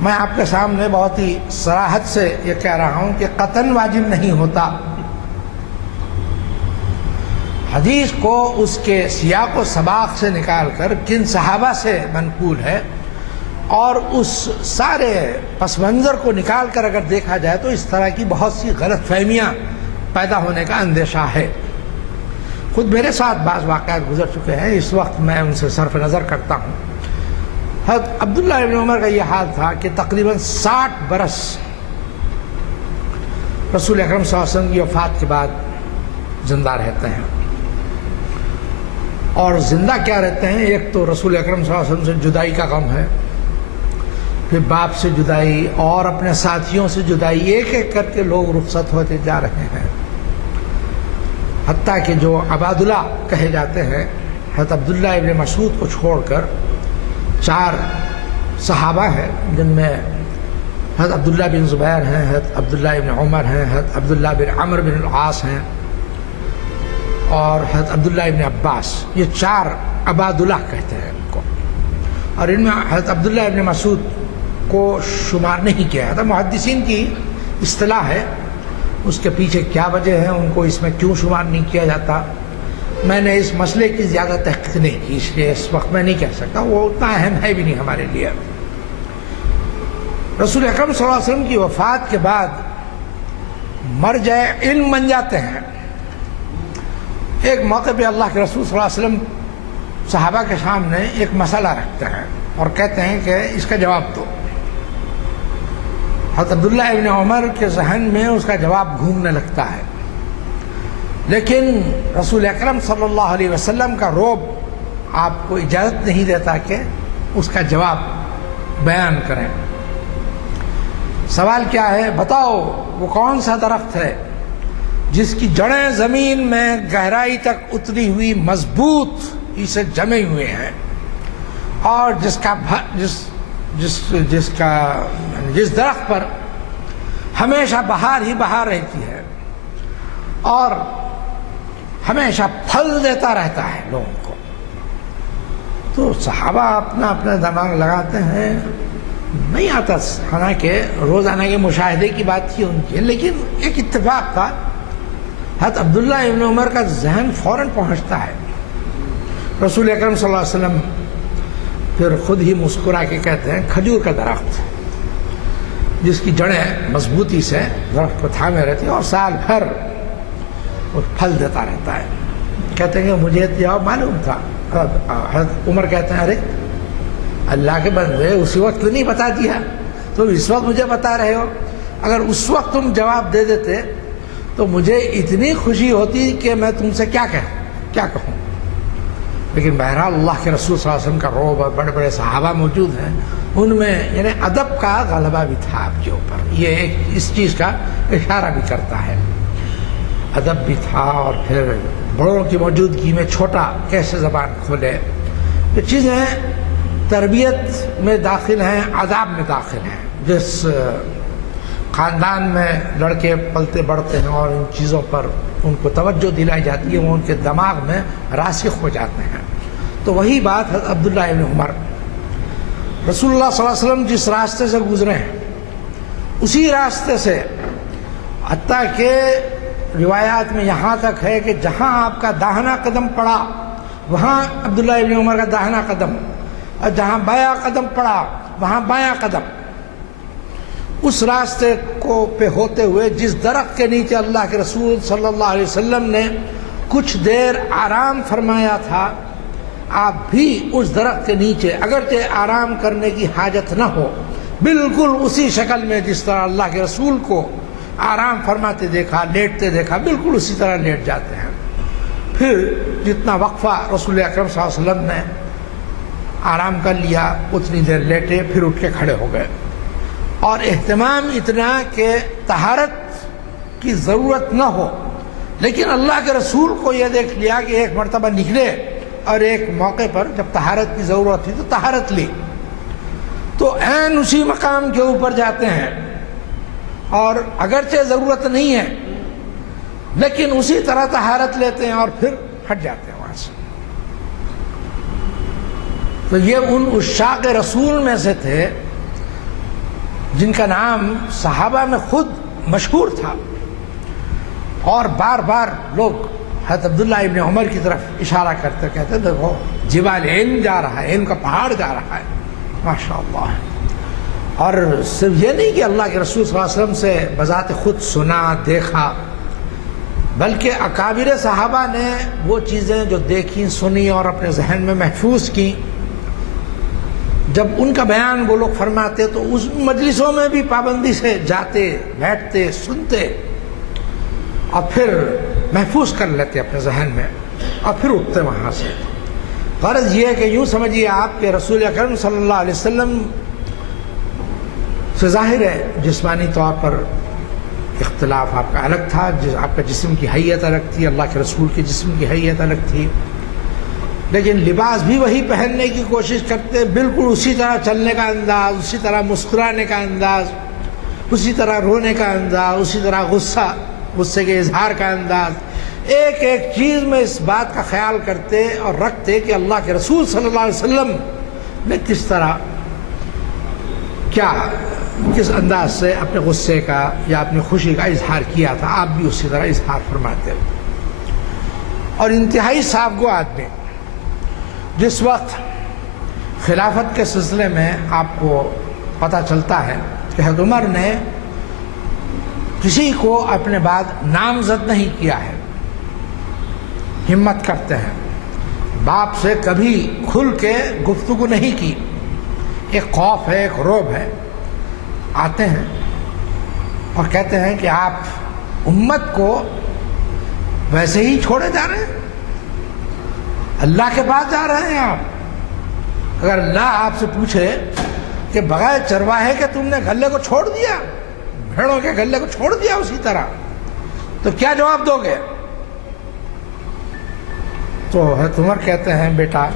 میں آپ کے سامنے بہت ہی صراحت سے یہ کہہ رہا ہوں کہ قطعاً واجب نہیں ہوتا. حدیث کو اس کے سیاق و سباق سے نکال کر کن صحابہ سے منقول ہے اور اس سارے پس منظر کو نکال کر اگر دیکھا جائے تو اس طرح کی بہت سی غلط فہمیاں پیدا ہونے کا اندیشہ ہے۔ خود میرے ساتھ بعض واقعات گزر چکے ہیں، اس وقت میں ان سے صرف نظر کرتا ہوں۔ حضرت عبداللہ ابن عمر کا یہ حال تھا کہ تقریباً 60 برس رسول اکرم صلی اللہ علیہ وسلم کی وفات کے بعد زندہ رہتے ہیں، اور زندہ کیا رہتے ہیں؟ ایک تو رسول اکرم صلی اللہ علیہ وسلم سے جدائی کا غم ہے، پھر باپ سے جدائی اور اپنے ساتھیوں سے جدائی، ایک ایک کر کے لوگ رخصت ہوتے جا رہے ہیں، حتیٰ کہ جو عبادلہ کہے جاتے ہیں، حضرت عبداللہ ابن مسعود کو چھوڑ کر 4 صحابہ ہیں، جن میں حضرت عبداللہ بن زبیر ہیں، حضرت عبداللہ ابن عمر ہیں، حضرت عبداللہ بن عمرو بن العاص ہیں اور حضرت عبداللہ ابن عباس، یہ 4 عبادلہ کہتے ہیں ان کو، اور ان میں حضرت عبداللہ ابن مسعود کو شمار نہیں کیا جاتا۔ محدثین کی اصطلاح ہے، اس کے پیچھے کیا وجہ ہے، ان کو اس میں کیوں شمار نہیں کیا جاتا، میں نے اس مسئلے کی زیادہ تحقیق نہیں کی، اس لیے اس وقت میں نہیں کہہ سکتا، وہ اتنا اہم ہے بھی نہیں ہمارے لیے۔ رسول اکرم صلی اللہ علیہ وسلم کی وفات کے بعد مرجع علم بن جاتے ہیں۔ ایک موقع پہ اللہ کے رسول صلی اللہ علیہ وسلم صحابہ کے سامنے ایک مسئلہ رکھتے ہیں اور کہتے ہیں کہ اس کا جواب دو۔ حضرت عبداللہ ابن عمر کے ذہن میں اس کا جواب گھومنے لگتا ہے، لیکن رسول اکرم صلی اللہ علیہ وسلم کا رعب آپ کو اجازت نہیں دیتا کہ اس کا جواب بیان کریں۔ سوال کیا ہے؟ بتاؤ وہ کون سا درخت ہے جس کی جڑیں زمین میں گہرائی تک اتری ہوئی مضبوط اسے جمے ہوئے ہیں اور جس درخت پر ہمیشہ بہار ہی بہار رہتی ہے اور ہمیشہ پھل دیتا رہتا ہے لوگوں کو۔ تو صحابہ اپنا دماغ لگاتے ہیں، نہیں آتا، حالانکہ روزانہ کے مشاہدے کی بات تھی ان کی، لیکن ایک اتفاق تھا، حضرت عبداللہ ابن عمر کا ذہن فوراً پہنچتا ہے۔ رسول اکرم صلی اللہ علیہ وسلم پھر خود ہی مسکرا کے کہتے ہیں کھجور کا درخت جس کی جڑیں مضبوطی سے درخت کو تھامے رہتی ہیں اور سال بھر وہ پھل دیتا رہتا ہے۔ کہتے ہیں کہ مجھے جواب معلوم تھا۔ حضرت عمر کہتے ہیں ارے اللہ کے بندے اسی وقت نہیں بتا دیا، تم اس وقت مجھے بتا رہے ہو، اگر اس وقت تم جواب دے دیتے تو مجھے اتنی خوشی ہوتی کہ میں تم سے کیا کہوں، لیکن بہرحال اللہ کے رسول صلی اللہ علیہ وسلم کا رعب اور بڑے بڑے صحابہ موجود ہیں، ان میں یعنی ادب کا غلبہ بھی تھا آپ کے اوپر، یہ ایک اس چیز کا اشارہ بھی کرتا ہے، ادب بھی تھا، اور پھر بڑوں کی موجودگی میں چھوٹا کیسے زبان کھولے، یہ چیزیں تربیت میں داخل ہیں، آداب میں داخل ہیں۔ جس خاندان میں لڑکے پلتے بڑھتے ہیں اور ان چیزوں پر ان کو توجہ دلائی جاتی ہے، وہ ان کے دماغ میں راسخ ہو جاتے ہیں۔ تو وہی بات حضرت عبداللہ ابن عمر، رسول اللہ صلی اللہ علیہ وسلم جس راستے سے گزرے ہیں اسی راستے سے، حتیٰ کہ روایات میں یہاں تک ہے کہ جہاں آپ کا داہنا قدم پڑا وہاں عبداللہ ابن عمر کا داہنا قدم، اور جہاں بایاں قدم پڑا وہاں بایاں قدم، اس راستے کو پہ ہوتے ہوئے جس درخت کے نیچے اللہ کے رسول صلی اللہ علیہ وسلم نے کچھ دیر آرام فرمایا تھا، آپ بھی اس درخت کے نیچے اگرچہ آرام کرنے کی حاجت نہ ہو، بالکل اسی شکل میں جس طرح اللہ کے رسول کو آرام فرماتے دیکھا، لیٹتے دیکھا، بالکل اسی طرح لیٹ جاتے ہیں۔ پھر جتنا وقفہ رسول اکرم صلی اللہ علیہ وسلم نے آرام کر لیا اتنی دیر لیٹے، پھر اٹھ کے کھڑے ہو گئے، اور اہتمام اتنا کہ طہارت کی ضرورت نہ ہو، لیکن اللہ کے رسول کو یہ دیکھ لیا کہ ایک مرتبہ نکلے اور ایک موقع پر جب طہارت کی ضرورت تھی تو طہارت لی، تو عین اسی مقام کے اوپر جاتے ہیں اور اگرچہ ضرورت نہیں ہے لیکن اسی طرح طہارت لیتے ہیں اور پھر ہٹ جاتے ہیں وہاں سے۔ تو یہ ان عشاق رسول میں سے تھے جن کا نام صحابہ میں خود مشہور تھا، اور بار بار لوگ حضرت عبداللہ ابن عمر کی طرف اشارہ کرتے کہتے دیکھو جبال عین جا رہا ہے، عین کا پہاڑ جا رہا ہے، ماشاءاللہ۔ اور صرف یہ نہیں کہ اللہ کے رسول صلی اللہ علیہ وسلم سے بذات خود سنا دیکھا، بلکہ اکابر صحابہ نے وہ چیزیں جو دیکھی سنی اور اپنے ذہن میں محفوظ کی، جب ان کا بیان وہ لوگ فرماتے تو اس مجلسوں میں بھی پابندی سے جاتے، بیٹھتے، سنتے اور پھر محفوظ کر لیتے اپنے ذہن میں اور پھر اٹھتے وہاں سے۔ غرض یہ ہے کہ یوں سمجھیے آپ کے رسول اکرم صلی اللہ علیہ وسلم سے ظاہر ہے جسمانی طور پر اختلاف آپ کا الگ تھا، آپ کا جسم کی حیت الگ تھی، اللہ کے رسول کے جسم کی حیت الگ تھی، لیکن لباس بھی وہی پہننے کی کوشش کرتے، بالکل اسی طرح چلنے کا انداز، اسی طرح مسکرانے کا انداز، اسی طرح رونے کا انداز، اسی طرح غصے کے اظہار کا انداز، ایک ایک چیز میں اس بات کا خیال کرتے اور رکھتے کہ اللہ کے رسول صلی اللہ علیہ وسلم نے کس طرح کس انداز سے اپنے غصے کا یا اپنی خوشی کا اظہار کیا تھا، آپ بھی اسی طرح اظہار فرماتے۔ اور انتہائی صاف گو آدمی، جس وقت خلافت کے سلسلے میں آپ کو پتہ چلتا ہے کہ حضرت عمر نے کسی کو اپنے بعد نامزد نہیں کیا ہے، ہمت کرتے ہیں، باپ سے کبھی کھل کے گفتگو نہیں کی، ایک خوف ہے، ایک رعب ہے، آتے ہیں اور کہتے ہیں کہ آپ امت کو ویسے ہی چھوڑے جا رہے ہیں، اللہ کے پاس جا رہے ہیں آپ۔ اگر اللہ آپ سے پوچھے کہ بغیر چرواہے کے تم نے گھلے کو چھوڑ دیا، بھیڑوں کے گھلے کو چھوڑ دیا اسی طرح، تو کیا جواب دو گے؟ تو حضرت عمر کہتے ہیں بیٹا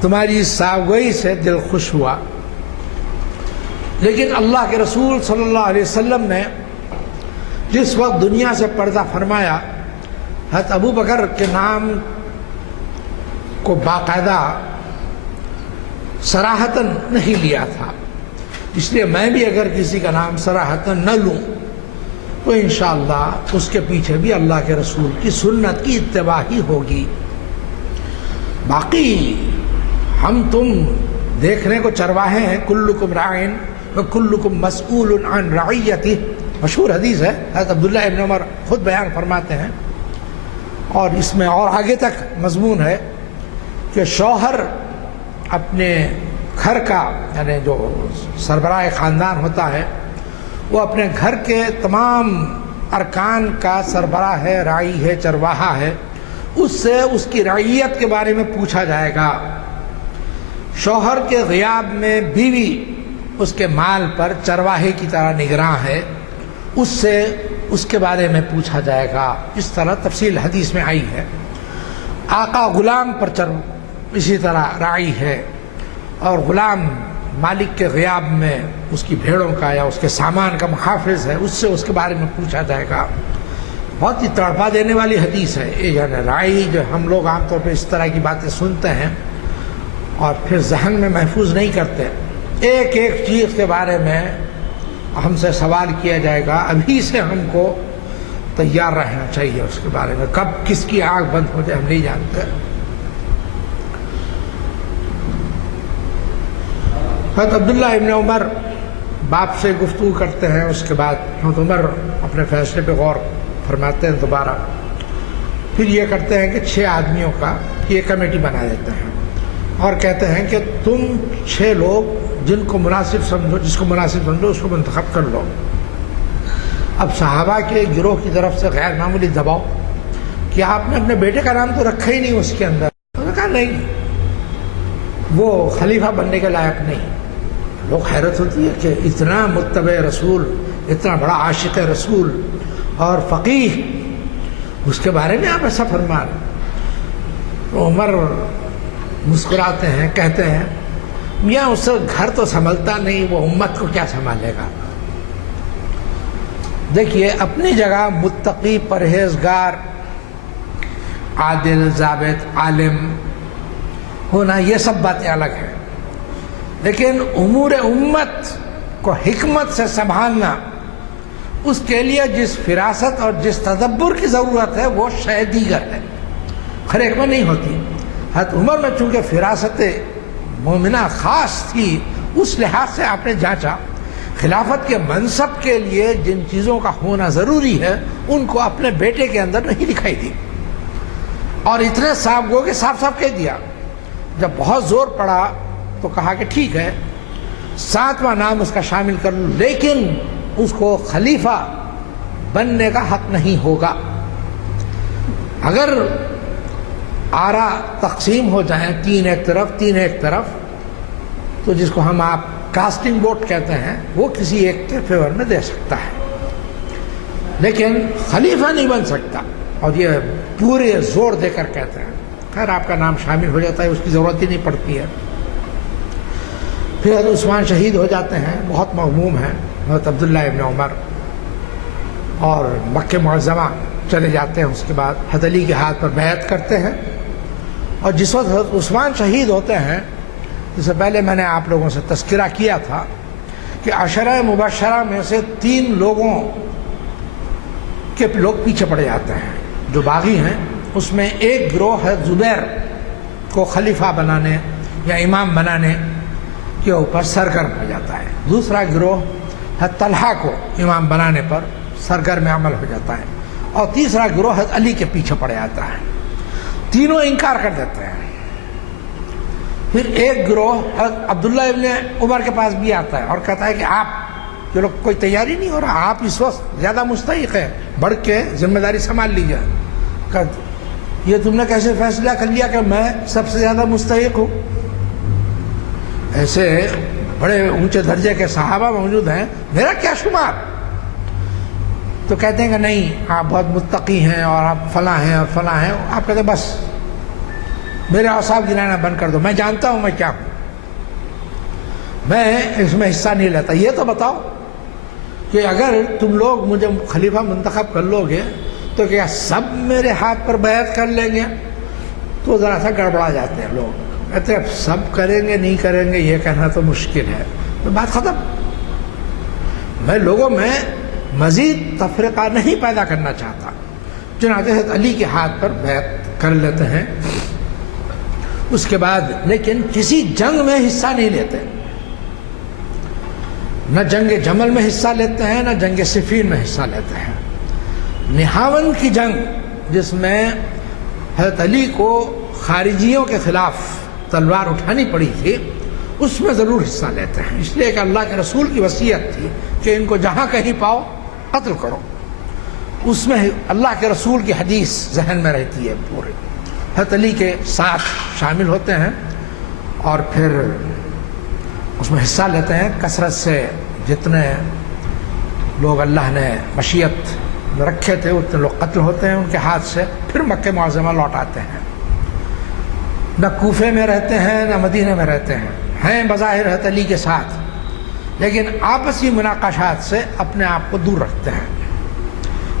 تمہاری اس صافگوئی سے دل خوش ہوا، لیکن اللہ کے رسول صلی اللہ علیہ وسلم نے جس وقت دنیا سے پردہ فرمایا، حضرت ابو بکر کے نام کو باقاعدہ صراحتاً نہیں لیا تھا، اس لیے میں بھی اگر کسی کا نام صراحتاً نہ لوں تو انشاءاللہ اس کے پیچھے بھی اللہ کے رسول کی سنت کی اتباع ہی ہوگی۔ باقی ہم تم دیکھنے کو چرواہے ہیں، کلکم راعٍ وکلکم مسئول عن رعیتہ، مشہور حدیث ہے، حضرت عبداللہ ابن عمر خود بیان فرماتے ہیں، اور اس میں اور آگے تک مضمون ہے کہ شوہر اپنے گھر کا، یعنی جو سربراہ خاندان ہوتا ہے، وہ اپنے گھر کے تمام ارکان کا سربراہ ہے، راعی ہے، چرواہا ہے، اس سے اس کی رعیت کے بارے میں پوچھا جائے گا۔ شوہر کے غیاب میں بیوی اس کے مال پر چرواہے کی طرح نگراں ہے، اس سے اس کے بارے میں پوچھا جائے گا۔ اس طرح تفصیل حدیث میں آئی ہے۔ آقا غلام پر اسی طرح راعی ہے، اور غلام مالک کے غیاب میں اس کی بھیڑوں کا یا اس کے سامان کا محافظ ہے، اس سے اس کے بارے میں پوچھا جائے گا۔ بہت ہی تڑپا دینے والی حدیث ہے، یعنی راعی جو ہم لوگ عام طور پہ اس طرح کی باتیں سنتے ہیں اور پھر ذہن میں محفوظ نہیں کرتے، ایک ایک چیز کے بارے میں ہم سے سوال کیا جائے گا، ابھی سے ہم کو تیار رہنا چاہیے اس کے بارے میں، کب کس کی آنکھ بند ہو جائے ہم نہیں جانتے۔ حضرت عبداللہ ابن عمر باپ سے گفتگو کرتے ہیں، اس کے بعد حضرت عمر اپنے فیصلے پہ غور فرماتے ہیں دوبارہ، پھر یہ کرتے ہیں کہ 6 آدمیوں کا یہ کمیٹی بنا دیتے ہیں اور کہتے ہیں کہ تم 6 لوگ جن کو مناسب سمجھو، جس کو مناسب سمجھو اس کو منتخب کر لو۔ اب صحابہ کے گروہ کی طرف سے غیر معمولی دباؤ کہ آپ نے اپنے بیٹے کا نام تو رکھا ہی نہیں اس کے اندر، انہوں نے کہا نہیں، وہ خلیفہ بننے کے لائق نہیں۔ لوگ حیرت ہوتی ہے کہ اتنا متبع رسول، اتنا بڑا عاشق رسول اور فقیہ، اس کے بارے میں آپ ایسا فرما رہے۔ تو عمر مسکراتے ہیں، کہتے ہیں میاں اس سے گھر تو سنبھلتا نہیں، وہ امت کو کیا سنبھالے گا۔ دیکھیے اپنی جگہ متقی، پرہیزگار، عادل، ضابط، عالم ہونا یہ سب باتیں الگ ہیں، لیکن امور امت کو حکمت سے سنبھالنا، اس کے لیے جس فراست اور جس تدبر کی ضرورت ہے وہ شے دیگر ہے، ہر ایک میں نہیں ہوتی۔ حضرت عمر میں چونکہ فراست مومنہ خاص تھی، اس لحاظ سے آپ نے جانچا خلافت کے منصب کے لیے جن چیزوں کا ہونا ضروری ہے ان کو اپنے بیٹے کے اندر نہیں دکھائی دی، اور اتنے صاف گو کہ صاف صاف کہہ دیا۔ جب بہت زور پڑا تو کہا کہ ٹھیک ہے 7واں نام اس کا شامل کر لوں، لیکن اس کو خلیفہ بننے کا حق نہیں ہوگا۔ اگر آرا تقسیم ہو جائیں 3 ایک طرف 3 ایک طرف، تو جس کو ہم آپ کاسٹنگ ووٹ کہتے ہیں، وہ کسی ایک کے فیور میں دے سکتا ہے، لیکن خلیفہ نہیں بن سکتا، اور یہ پورے زور دے کر کہتے ہیں۔ خیر آپ کا نام شامل ہو جاتا ہے، اس کی ضرورت ہی نہیں پڑتی ہے۔ پھر حضرت عثمان شہید ہو جاتے ہیں، بہت مغموم ہیں، حضرت عبداللہ ابن عمر، اور مکہ معظمہ چلے جاتے ہیں۔ اس کے بعد حضرت علی کے ہاتھ پر بیعت کرتے ہیں، اور جس وقت حضرت عثمان شہید ہوتے ہیں، اس سے پہلے میں نے آپ لوگوں سے تذکرہ کیا تھا کہ عشرہ مبشرہ میں سے 3 لوگوں کے لوگ پیچھے پڑ جاتے ہیں جو باغی ہیں۔ اس میں ایک گروہ ہے زبیر کو خلیفہ بنانے یا امام بنانے کے اوپر سرگرم ہو جاتا ہے، دوسرا گروہ حضرت طلحہ کو امام بنانے پر سرگرم عمل ہو جاتا ہے، اور تیسرا گروہ حضرت علی کے پیچھے پڑ جاتا ہے۔ تینوں انکار کر دیتے ہیں۔ پھر ایک گروہ حضرت عبداللہ ابن عمر کے پاس بھی آتا ہے اور کہتا ہے کہ آپ جو لوگ کوئی تیاری نہیں ہو رہا، آپ اس وقت زیادہ مستحق ہے، بڑھ کے ذمہ داری سنبھال لیجیے۔ یہ تم نے کیسے فیصلہ کر لیا کہ میں سب سے زیادہ مستحق ہوں؟ ایسے بڑے اونچے درجے کے صحابہ موجود ہیں، میرا کیا شمار؟ تو کہتے ہیں کہ نہیں، آپ بہت متقی ہیں اور آپ فلاں ہیں اور فلاں ہیں۔ آپ کہتے ہیں بس میرے اعصاب گرانا بند کر دو، میں جانتا ہوں میں کیا ہوں، میں اس میں حصہ نہیں لیتا۔ یہ تو بتاؤ کہ اگر تم لوگ مجھے خلیفہ منتخب کر لو گے تو کیا سب میرے ہاتھ پر بیعت کر لیں گے؟ تو ذرا سا گڑبڑا جاتے ہیں لوگ، کہتے ہیں اب سب کریں گے نہیں کریں گے یہ کہنا تو مشکل ہے۔ تو بات ختم۔ میں لوگوں میں مزید تفرقہ نہیں پیدا کرنا چاہتا، چنانچہ حضرت علی کے ہاتھ پر بیعت کر لیتے ہیں۔ اس کے بعد لیکن کسی جنگ میں حصہ نہیں لیتے، نہ جنگ جمل میں حصہ لیتے ہیں نہ جنگ صفین میں حصہ لیتے ہیں۔ نہاون کی جنگ جس میں حضرت علی کو خارجیوں کے خلاف تلوار اٹھانی پڑی تھی، اس میں ضرور حصہ لیتے ہیں، اس لیے کہ اللہ کے رسول کی وصیت تھی کہ ان کو جہاں کہیں پاؤ قتل کرو۔ اس میں اللہ کے رسول کی حدیث ذہن میں رہتی ہے پورے۔ حضرت علی کے ساتھ شامل ہوتے ہیں اور پھر اس میں حصہ لیتے ہیں۔ کثرت سے جتنے لوگ اللہ نے مشیت رکھے تھے اتنے لوگ قتل ہوتے ہیں ان کے ہاتھ سے، پھر مکہ معظمہ لوٹ آتے ہیں۔ نہ کوفے میں رہتے ہیں نہ مدینہ میں رہتے ہیں بظاہر حضرت علی کے ساتھ، لیکن آپسی مناقشات سے اپنے آپ کو دور رکھتے ہیں۔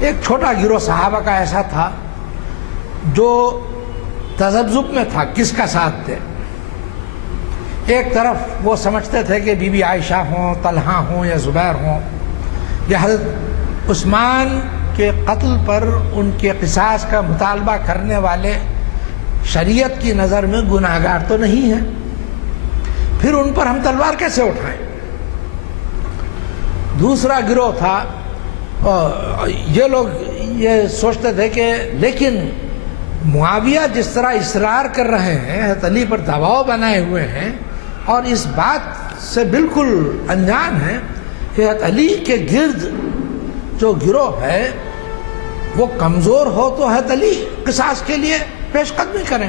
ایک چھوٹا گروہ صحابہ کا ایسا تھا جو تذبذب میں تھا کس کا ساتھ دے۔ ایک طرف وہ سمجھتے تھے کہ بی بی عائشہ ہوں، طلحہ ہوں یا زبیر ہوں، یا حضرت عثمان کے قتل پر ان کے قصاص کا مطالبہ کرنے والے شریعت کی نظر میں گناہ گار تو نہیں ہیں، پھر ان پر ہم تلوار کیسے اٹھائیں۔ دوسرا گروہ تھا، یہ لوگ یہ سوچتے تھے کہ لیکن معاویہ جس طرح اصرار کر رہے ہیں، حضرت علی پر دباؤ بنائے ہوئے ہیں اور اس بات سے بالکل انجان ہیں کہ حضرت علی کے گرد جو گروہ ہے وہ کمزور ہو تو حضرت علی قصاص کے لیے پیش قدمی کریں،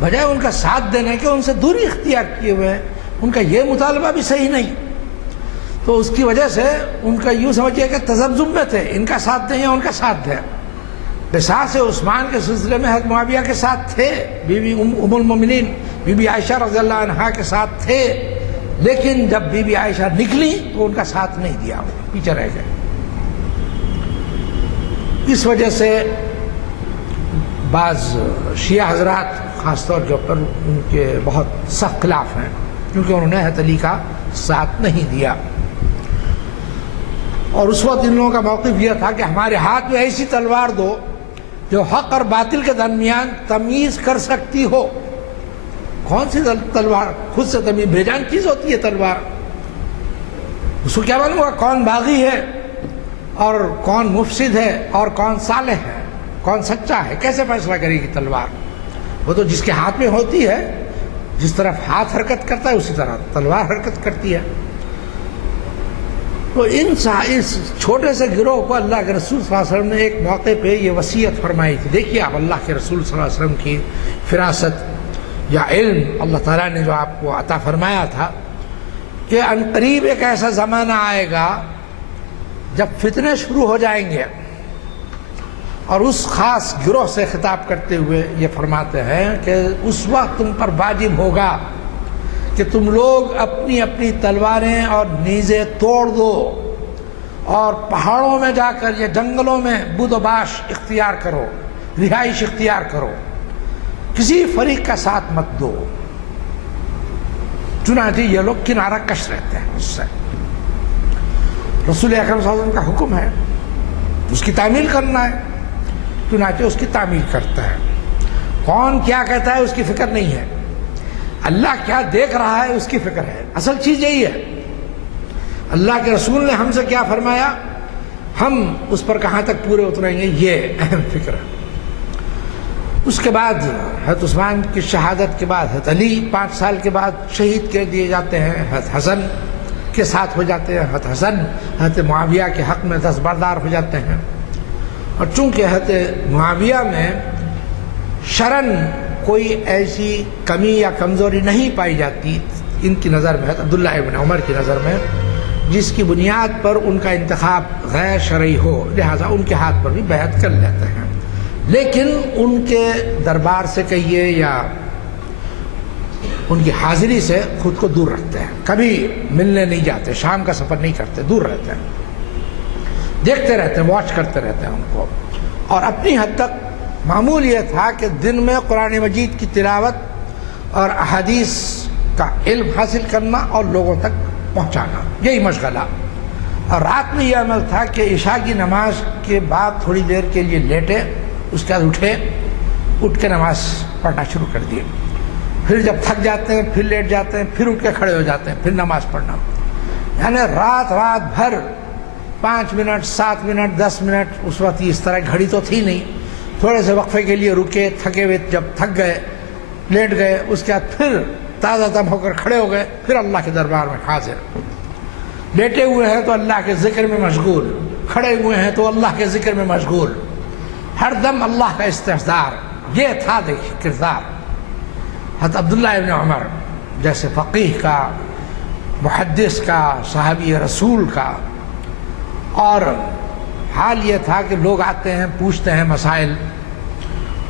بجائے ان کا ساتھ دینے کے ان سے دوری اختیار کیے ہوئے ہیں۔ ان کا یہ مطالبہ بھی صحیح نہیں، تو اس کی وجہ سے ان کا یوں سمجھیے کہ تذبذب میں تھے، ان کا ساتھ دیں یا ان کا ساتھ دیں۔ قصاص عثمان کے سلسلے میں حضرت معاویہ کے ساتھ تھے، بی بی ام المومنین بی بی عائشہ رضی اللہ عنہا کے ساتھ تھے، لیکن جب بی بی عائشہ نکلی تو ان کا ساتھ نہیں دیا، پیچھے رہ گئے۔ اس وجہ سے بعض شیعہ حضرات خاص طور کے اوپر ان کے بہت سخت خلاف ہیں، کیونکہ انہوں نے حضرت علی کا ساتھ نہیں دیا۔ اور اس وقت ان لوگوں کا موقف یہ تھا کہ ہمارے ہاتھ میں ایسی تلوار دو جو حق اور باطل کے درمیان تمیز کر سکتی ہو۔ کون سی تلوار؟ خود سے تمیز بےجان چیز ہوتی ہے تلوار، اس کو کیا معلوم ہوگا کون باغی ہے اور کون مفسد ہے اور کون صالح ہے، کون سچا ہے؟ کیسے فیصلہ کرے گی تلوار؟ وہ تو جس کے ہاتھ میں ہوتی ہے، جس طرف ہاتھ حرکت کرتا ہے اسی طرح تلوار حرکت کرتی ہے۔ تو اس چھوٹے سے گروہ کو اللہ کے رسول صلی اللہ علیہ وسلم نے ایک موقع پہ یہ وصیت فرمائی تھی۔ دیکھیے آپ اللہ کے رسول صلی اللہ علیہ وسلم کی فراست یا علم اللہ تعالیٰ نے جو آپ کو عطا فرمایا تھا کہ عنقریب ایک ایسا زمانہ آئے گا جب فتنے شروع ہو جائیں گے، اور اس خاص گروہ سے خطاب کرتے ہوئے یہ فرماتے ہیں کہ اس وقت تم پر واجب ہوگا کہ تم لوگ اپنی اپنی تلواریں اور نیزیں توڑ دو اور پہاڑوں میں جا کر یا جنگلوں میں بود و باش اختیار کرو، رہائش اختیار کرو، کسی فریق کا ساتھ مت دو۔ چنانچہ یہ لوگ کنارہ کش رہتے ہیں اس سے۔ رسول اکرم صلی اللہ علیہ وسلم کا حکم ہے اس کی تعمیل کرنا ہے، چنانچہ اس کی تعمیل کرتا ہے۔ کون کیا کہتا ہے اس کی فکر نہیں ہے، اللہ کیا دیکھ رہا ہے اس کی فکر ہے۔ اصل چیز یہی ہے، اللہ کے رسول نے ہم سے کیا فرمایا، ہم اس پر کہاں تک پورے اتریں گے، یہ اہم فکر ہے۔ اس کے بعد حضرت عثمان کی شہادت کے بعد حضرت علی 5 سال کے بعد شہید کر دیے جاتے ہیں، حضرت حسن کے ساتھ ہو جاتے ہیں، حضرت حسن حضرت معاویہ کے حق میں دستبردار ہو جاتے ہیں۔ اور چونکہ حضرت معاویہ میں شرن کوئی ایسی کمی یا کمزوری نہیں پائی جاتی ان کی نظر میں، حضرت عبداللہ ابن عمر کی نظر میں، جس کی بنیاد پر ان کا انتخاب غیر شرعی ہو، لہذا ان کے ہاتھ پر بھی بیعت کر لیتے ہیں، لیکن ان کے دربار سے کہیے یا ان کی حاضری سے خود کو دور رکھتے ہیں، کبھی ملنے نہیں جاتے، شام کا سفر نہیں کرتے، دور رہتے ہیں، دیکھتے رہتے ہیں، واچ کرتے رہتے ہیں ان کو۔ اور اپنی حد تک معمول یہ تھا کہ دن میں قرآن مجید کی تلاوت اور احادیث کا علم حاصل کرنا اور لوگوں تک پہنچانا، یہی مشغلہ۔ اور رات میں یہ عمل تھا کہ عشاء کی نماز کے بعد تھوڑی دیر کے لیے لیٹے، اس کے بعد اٹھے، اٹھ کے نماز پڑھنا شروع کر دیے، پھر جب تھک جاتے ہیں پھر لیٹ جاتے ہیں، پھر اٹھ کے کھڑے ہو جاتے ہیں، پھر نماز پڑھنا، یعنی رات بھر 5 منٹ 7 منٹ 10 منٹ، اس وقت اس طرح گھڑی تو تھی نہیں، تھوڑے سے وقفے کے لیے رکے، تھکے ہوئے جب تھک گئے لیٹ گئے، اس کے بعد پھر تازہ دم ہو کر کھڑے ہو گئے، پھر اللہ کے دربار میں حاضر۔ لیٹے ہوئے ہیں تو اللہ کے ذکر میں مشغول، کھڑے ہوئے ہیں تو اللہ کے ذکر میں مشغول، ہر دم اللہ کا استحضار، یہ تھا دیکھیں کردار حضرت عبداللہ ابن عمر جیسے فقیہ کا، محدث کا، صحابی رسول کا۔ اور حال یہ تھا کہ لوگ آتے ہیں پوچھتے ہیں مسائل،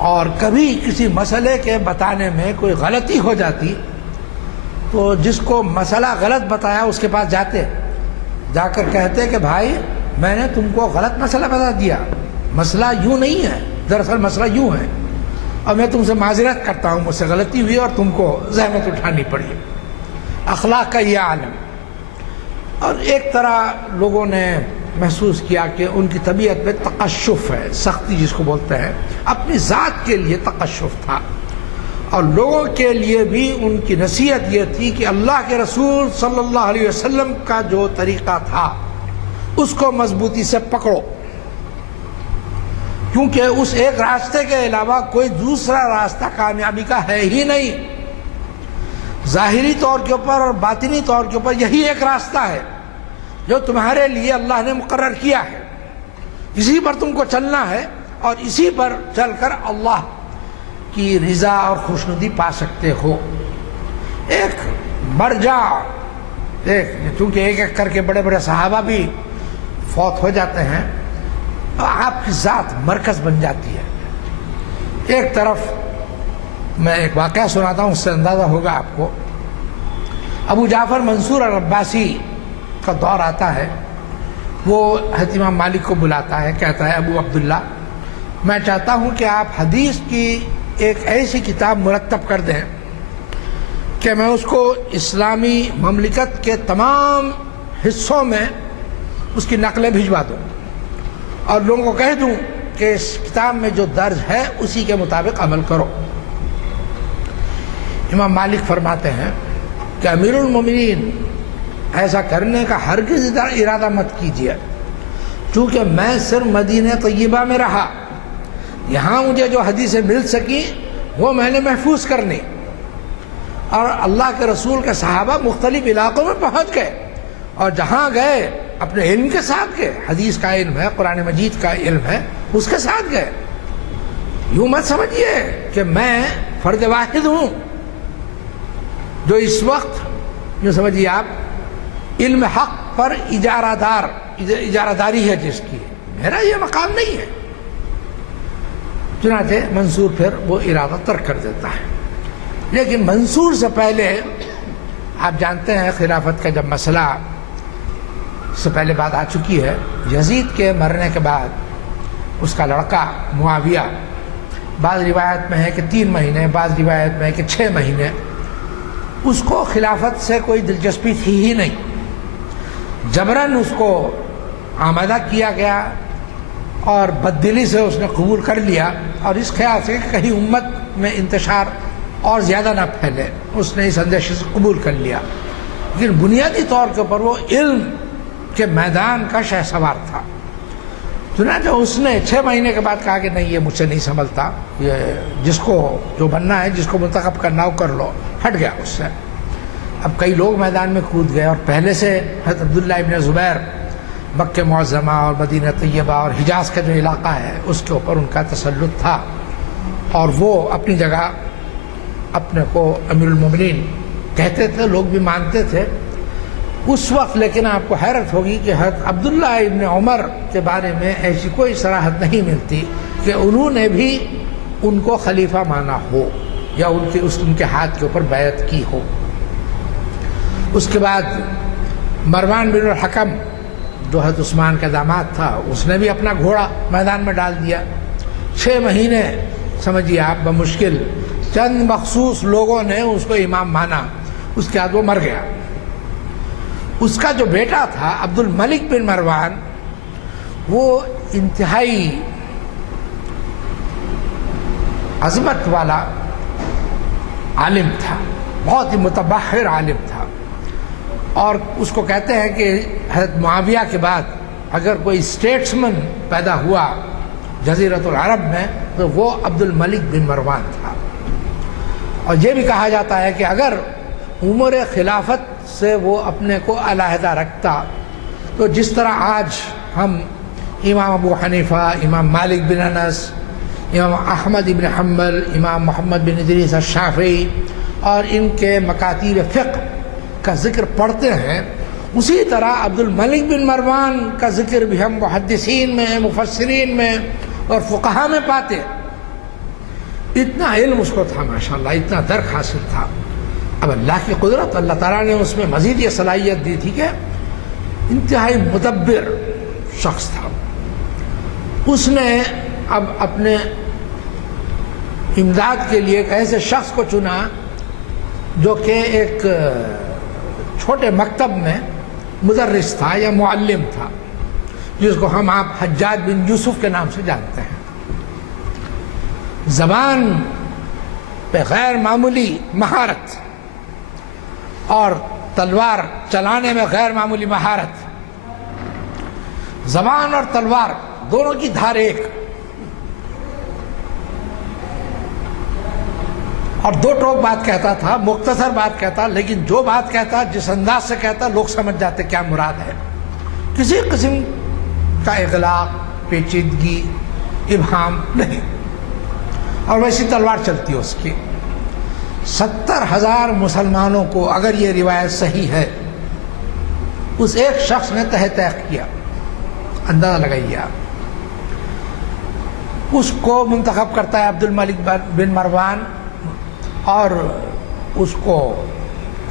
اور کبھی کسی مسئلے کے بتانے میں کوئی غلطی ہو جاتی تو جس کو مسئلہ غلط بتایا اس کے پاس جاتے، جا کر کہتے کہ بھائی میں نے تم کو غلط مسئلہ بتا دیا، مسئلہ یوں نہیں ہے، دراصل مسئلہ یوں ہے، اور میں تم سے معذرت کرتا ہوں، مجھ سے غلطی ہوئی اور تم کو زحمت اٹھانی پڑی۔ اخلاق کا یہ عالم۔ اور ایک طرح لوگوں نے محسوس کیا کہ ان کی طبیعت میں تقشف ہے، سختی جس کو بولتے ہیں، اپنی ذات کے لیے تقشف تھا، اور لوگوں کے لیے بھی ان کی نصیحت یہ تھی کہ اللہ کے رسول صلی اللہ علیہ وسلم کا جو طریقہ تھا اس کو مضبوطی سے پکڑو، کیونکہ اس ایک راستے کے علاوہ کوئی دوسرا راستہ کامیابی کا ہے ہی نہیں، ظاہری طور کے اوپر اور باطنی طور کے اوپر یہی ایک راستہ ہے جو تمہارے لیے اللہ نے مقرر کیا ہے، اسی پر تم کو چلنا ہے، اور اسی پر چل کر اللہ کی رضا اور خوشنودی پا سکتے ہو۔ ایک مرجع، چونکہ ایک ایک کر کے بڑے بڑے صحابہ بھی فوت ہو جاتے ہیں، آپ کی ذات مرکز بن جاتی ہے۔ ایک طرف میں ایک واقعہ سناتا ہوں، اس سے اندازہ ہوگا آپ کو۔ ابو جعفر منصور العباسی کا دور آتا ہے، وہ حضرت امام مالک کو بلاتا ہے، کہتا ہے ابو عبداللہ میں چاہتا ہوں کہ آپ حدیث کی ایک ایسی کتاب مرتب کر دیں کہ میں اس کو اسلامی مملکت کے تمام حصوں میں اس کی نقلیں بھجوا دوں اور لوگوں کو کہہ دوں کہ اس کتاب میں جو درج ہے اسی کے مطابق عمل کرو۔ امام مالک فرماتے ہیں کہ امیر المومنین ایسا کرنے کا ہرگز ارادہ مت کیجیے، چونکہ میں صرف مدینہ طیبہ میں رہا، یہاں مجھے جو حدیثیں مل سکی وہ میں نے محفوظ کرنی، اور اللہ کے رسول کے صحابہ مختلف علاقوں میں پہنچ گئے اور جہاں گئے اپنے علم کے ساتھ گئے، حدیث کا علم ہے، قرآن مجید کا علم ہے، اس کے ساتھ گئے۔ یوں مت سمجھیے کہ میں فرد واحد ہوں جو اس وقت، یوں سمجھیے آپ، علم حق پر اجارہ داری ہے جس کی، میرا یہ مقام نہیں ہے۔ چنانچہ منصور پھر وہ ارادہ ترک کر دیتا ہے۔ لیکن منصور سے پہلے آپ جانتے ہیں خلافت کا جب مسئلہ سے پہلے بات آ چکی ہے، یزید کے مرنے کے بعد اس کا لڑکا معاویہ، بعض روایت میں ہے کہ 3 مہینے، بعض روایت میں ہے کہ 6 مہینے، اس کو خلافت سے کوئی دلچسپی تھی ہی نہیں، جبراً اس کو آمادہ کیا گیا اور بددلی سے اس نے قبول کر لیا، اور اس خیال سے کہ کہیں امت میں انتشار اور زیادہ نہ پھیلے اس نے اس اندیشے سے قبول کر لیا۔ لیکن بنیادی طور کے اوپر وہ علم کے میدان کا شہسوار تھا، چنانچہ اس نے 6 مہینے کے بعد کہا کہ نہیں، یہ مجھ سے نہیں سنبھلتا، یہ جس کو جو بننا ہے، جس کو منتخب کرنا ہو کر لو، ہٹ گیا اس سے۔ اب کئی لوگ میدان میں کود گئے، اور پہلے سے حضرت عبداللہ ابن زبیر مکہ معظمہ اور مدینہ طیبہ اور حجاز کا جو علاقہ ہے اس کے اوپر ان کا تسلط تھا، اور وہ اپنی جگہ اپنے کو امیر المومنین کہتے تھے، لوگ بھی مانتے تھے اس وقت۔ لیکن آپ کو حیرت ہوگی کہ حضرت عبداللہ ابن عمر کے بارے میں ایسی کوئی صراحت نہیں ملتی کہ انہوں نے بھی ان کو خلیفہ مانا ہو یا ان کے ہاتھ کے اوپر بیعت کی ہو۔ اس کے بعد مروان بن الحکم جو حضرت عثمان کا داماد تھا، اس نے بھی اپنا گھوڑا میدان میں ڈال دیا۔ 6 مہینے سمجھیے آپ بمشکل چند مخصوص لوگوں نے اس کو امام مانا، اس کے بعد وہ مر گیا۔ اس کا جو بیٹا تھا عبد الملک بن مروان، وہ انتہائی عظمت والا عالم تھا، بہت ہی متبحر عالم تھا، اور اس کو کہتے ہیں کہ حضرت معاویہ کے بعد اگر کوئی اسٹیٹسمن پیدا ہوا جزیرۃ العرب میں تو وہ عبد الملک بن مروان تھا۔ اور یہ بھی کہا جاتا ہے کہ اگر عمر خلافت سے وہ اپنے کو علیحدہ رکھتا تو جس طرح آج ہم امام ابو حنیفہ، امام مالک بن انس، امام احمد بن حنبل، امام محمد بن ادریس الشافعی اور ان کے مکاتیب فقہ کا ذکر پڑھتے ہیں، اسی طرح عبد الملک بن مروان کا ذکر بھی ہم محدثین میں، مفسرین میں اور فقہا میں پاتے۔ اتنا علم اس کو تھا ماشاءاللہ، اتنا درک حاصل تھا۔ اب اللہ کی قدرت، اللہ تعالیٰ نے اس میں مزید یہ صلاحیت دی تھی کہ انتہائی مدبر شخص تھا۔ اس نے اب اپنے امداد کے لیے ایک ایسے شخص کو چنا جو کہ ایک چھوٹے مکتب میں مدرس تھا یا معلم تھا، جس کو ہم آپ حجاج بن یوسف کے نام سے جانتے ہیں۔ زبان پہ غیر معمولی مہارت اور تلوار چلانے میں غیر معمولی مہارت، زبان اور تلوار دونوں کی دھار ایک، اور 2 ٹوک بات کہتا تھا، مختصر بات کہتا، لیکن جو بات کہتا جس انداز سے کہتا لوگ سمجھ جاتے کیا مراد ہے۔ کسی قسم کا اغلاق، پیچیدگی، ابہام نہیں، اور ویسی تلوار چلتی ہے اس کی۔ 70,000 مسلمانوں کو اگر یہ روایت صحیح ہے، اس ایک شخص نے تحقیق کیا، اندازہ لگائیے آپ۔ اس کو منتخب کرتا ہے عبد الملک بن مروان، اور اس کو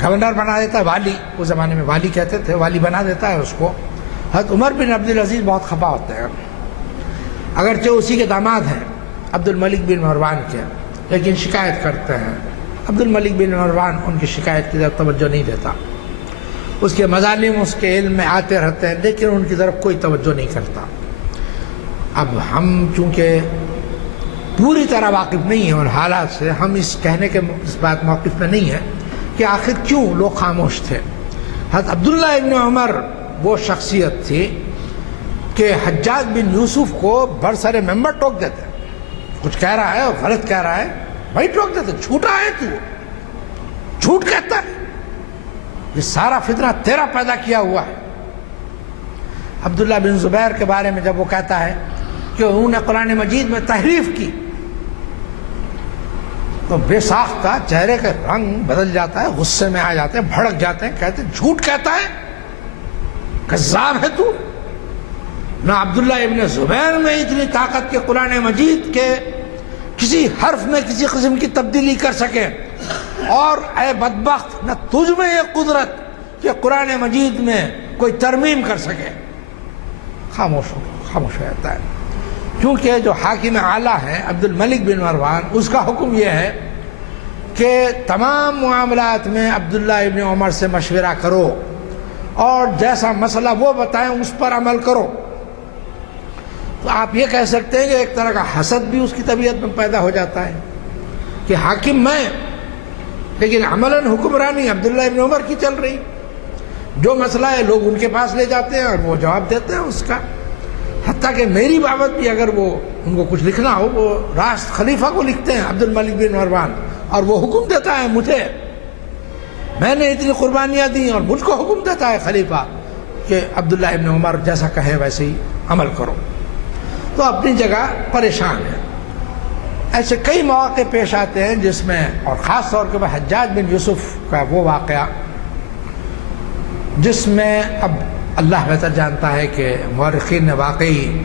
گورنر بنا دیتا ہے، والی، اس زمانے میں والی کہتے تھے، والی بنا دیتا ہے اس کو۔ حضرت عمر بن عبدالعزیز بہت خفا ہوتے ہیں، اگرچہ اسی کے داماد ہیں عبد الملک بن مروان کے، لیکن شکایت کرتے ہیں۔ عبد الملک بن مروان ان کی شکایت کی طرف توجہ نہیں دیتا۔ اس کے مظالم اس کے علم میں آتے رہتے ہیں، لیکن ان کی طرف کوئی توجہ نہیں کرتا۔ اب ہم چونکہ پوری طرح واقف نہیں ہیں ان حالات سے، ہم اس کہنے کے اس بات موقف میں نہیں ہیں کہ آخر کیوں لوگ خاموش تھے۔ حضرت عبداللہ ابن عمر وہ شخصیت تھی کہ حجاج بن یوسف کو برسر ممبر ٹوک دیتے، کچھ کہہ رہا ہے اور غلط کہہ رہا ہے، بھائی ٹوک دیتے، جھوٹا ہے تو، جھوٹ کہتا ہے، یہ سارا فتنہ تیرا پیدا کیا ہوا ہے۔ عبداللہ بن زبیر کے بارے میں جب وہ کہتا ہے کہ انہوں نے قرآن مجید میں تحریف کی، تو بے ساختہ چہرے کا رنگ بدل جاتا ہے، غصے میں آ جاتے ہیں، بھڑک جاتے ہیں، کہتے ہیں جھوٹ کہتا ہے، کذاب ہے تو۔ نہ عبداللہ ابن زبیر میں اتنی طاقت کہ قرآن مجید کے کسی حرف میں کسی قسم کی تبدیلی کر سکے، اور اے بدبخت نہ تجھ میں یہ قدرت کہ قرآن مجید میں کوئی ترمیم کر سکے۔ خاموش ہو جاتا ہے، کیونکہ جو حاکم اعلیٰ ہے عبد الملک بن مروان، اس کا حکم یہ ہے کہ تمام معاملات میں عبداللہ ابن عمر سے مشورہ کرو اور جیسا مسئلہ وہ بتائیں اس پر عمل کرو۔ تو آپ یہ کہہ سکتے ہیں کہ ایک طرح کا حسد بھی اس کی طبیعت میں پیدا ہو جاتا ہے کہ حاکم میں، لیکن عملاً حکمرانی عبداللہ ابن عمر کی چل رہی، جو مسئلہ ہے لوگ ان کے پاس لے جاتے ہیں اور وہ جواب دیتے ہیں اس کا، حتیٰ کہ میری بابت بھی اگر وہ ان کو کچھ لکھنا ہو وہ راست خلیفہ کو لکھتے ہیں عبد الملک بن مروان، اور وہ حکم دیتا ہے مجھے، میں نے اتنی قربانیاں دی اور مجھ کو حکم دیتا ہے خلیفہ کہ عبداللہ ابن عمر جیسا کہے ویسے ہی عمل کرو۔ تو اپنی جگہ پریشان ہے۔ ایسے کئی مواقع پیش آتے ہیں جس میں، اور خاص طور پہ حجاج بن یوسف کا وہ واقعہ جس میں اب اللہ بہتر جانتا ہے کہ مورخین نے واقعی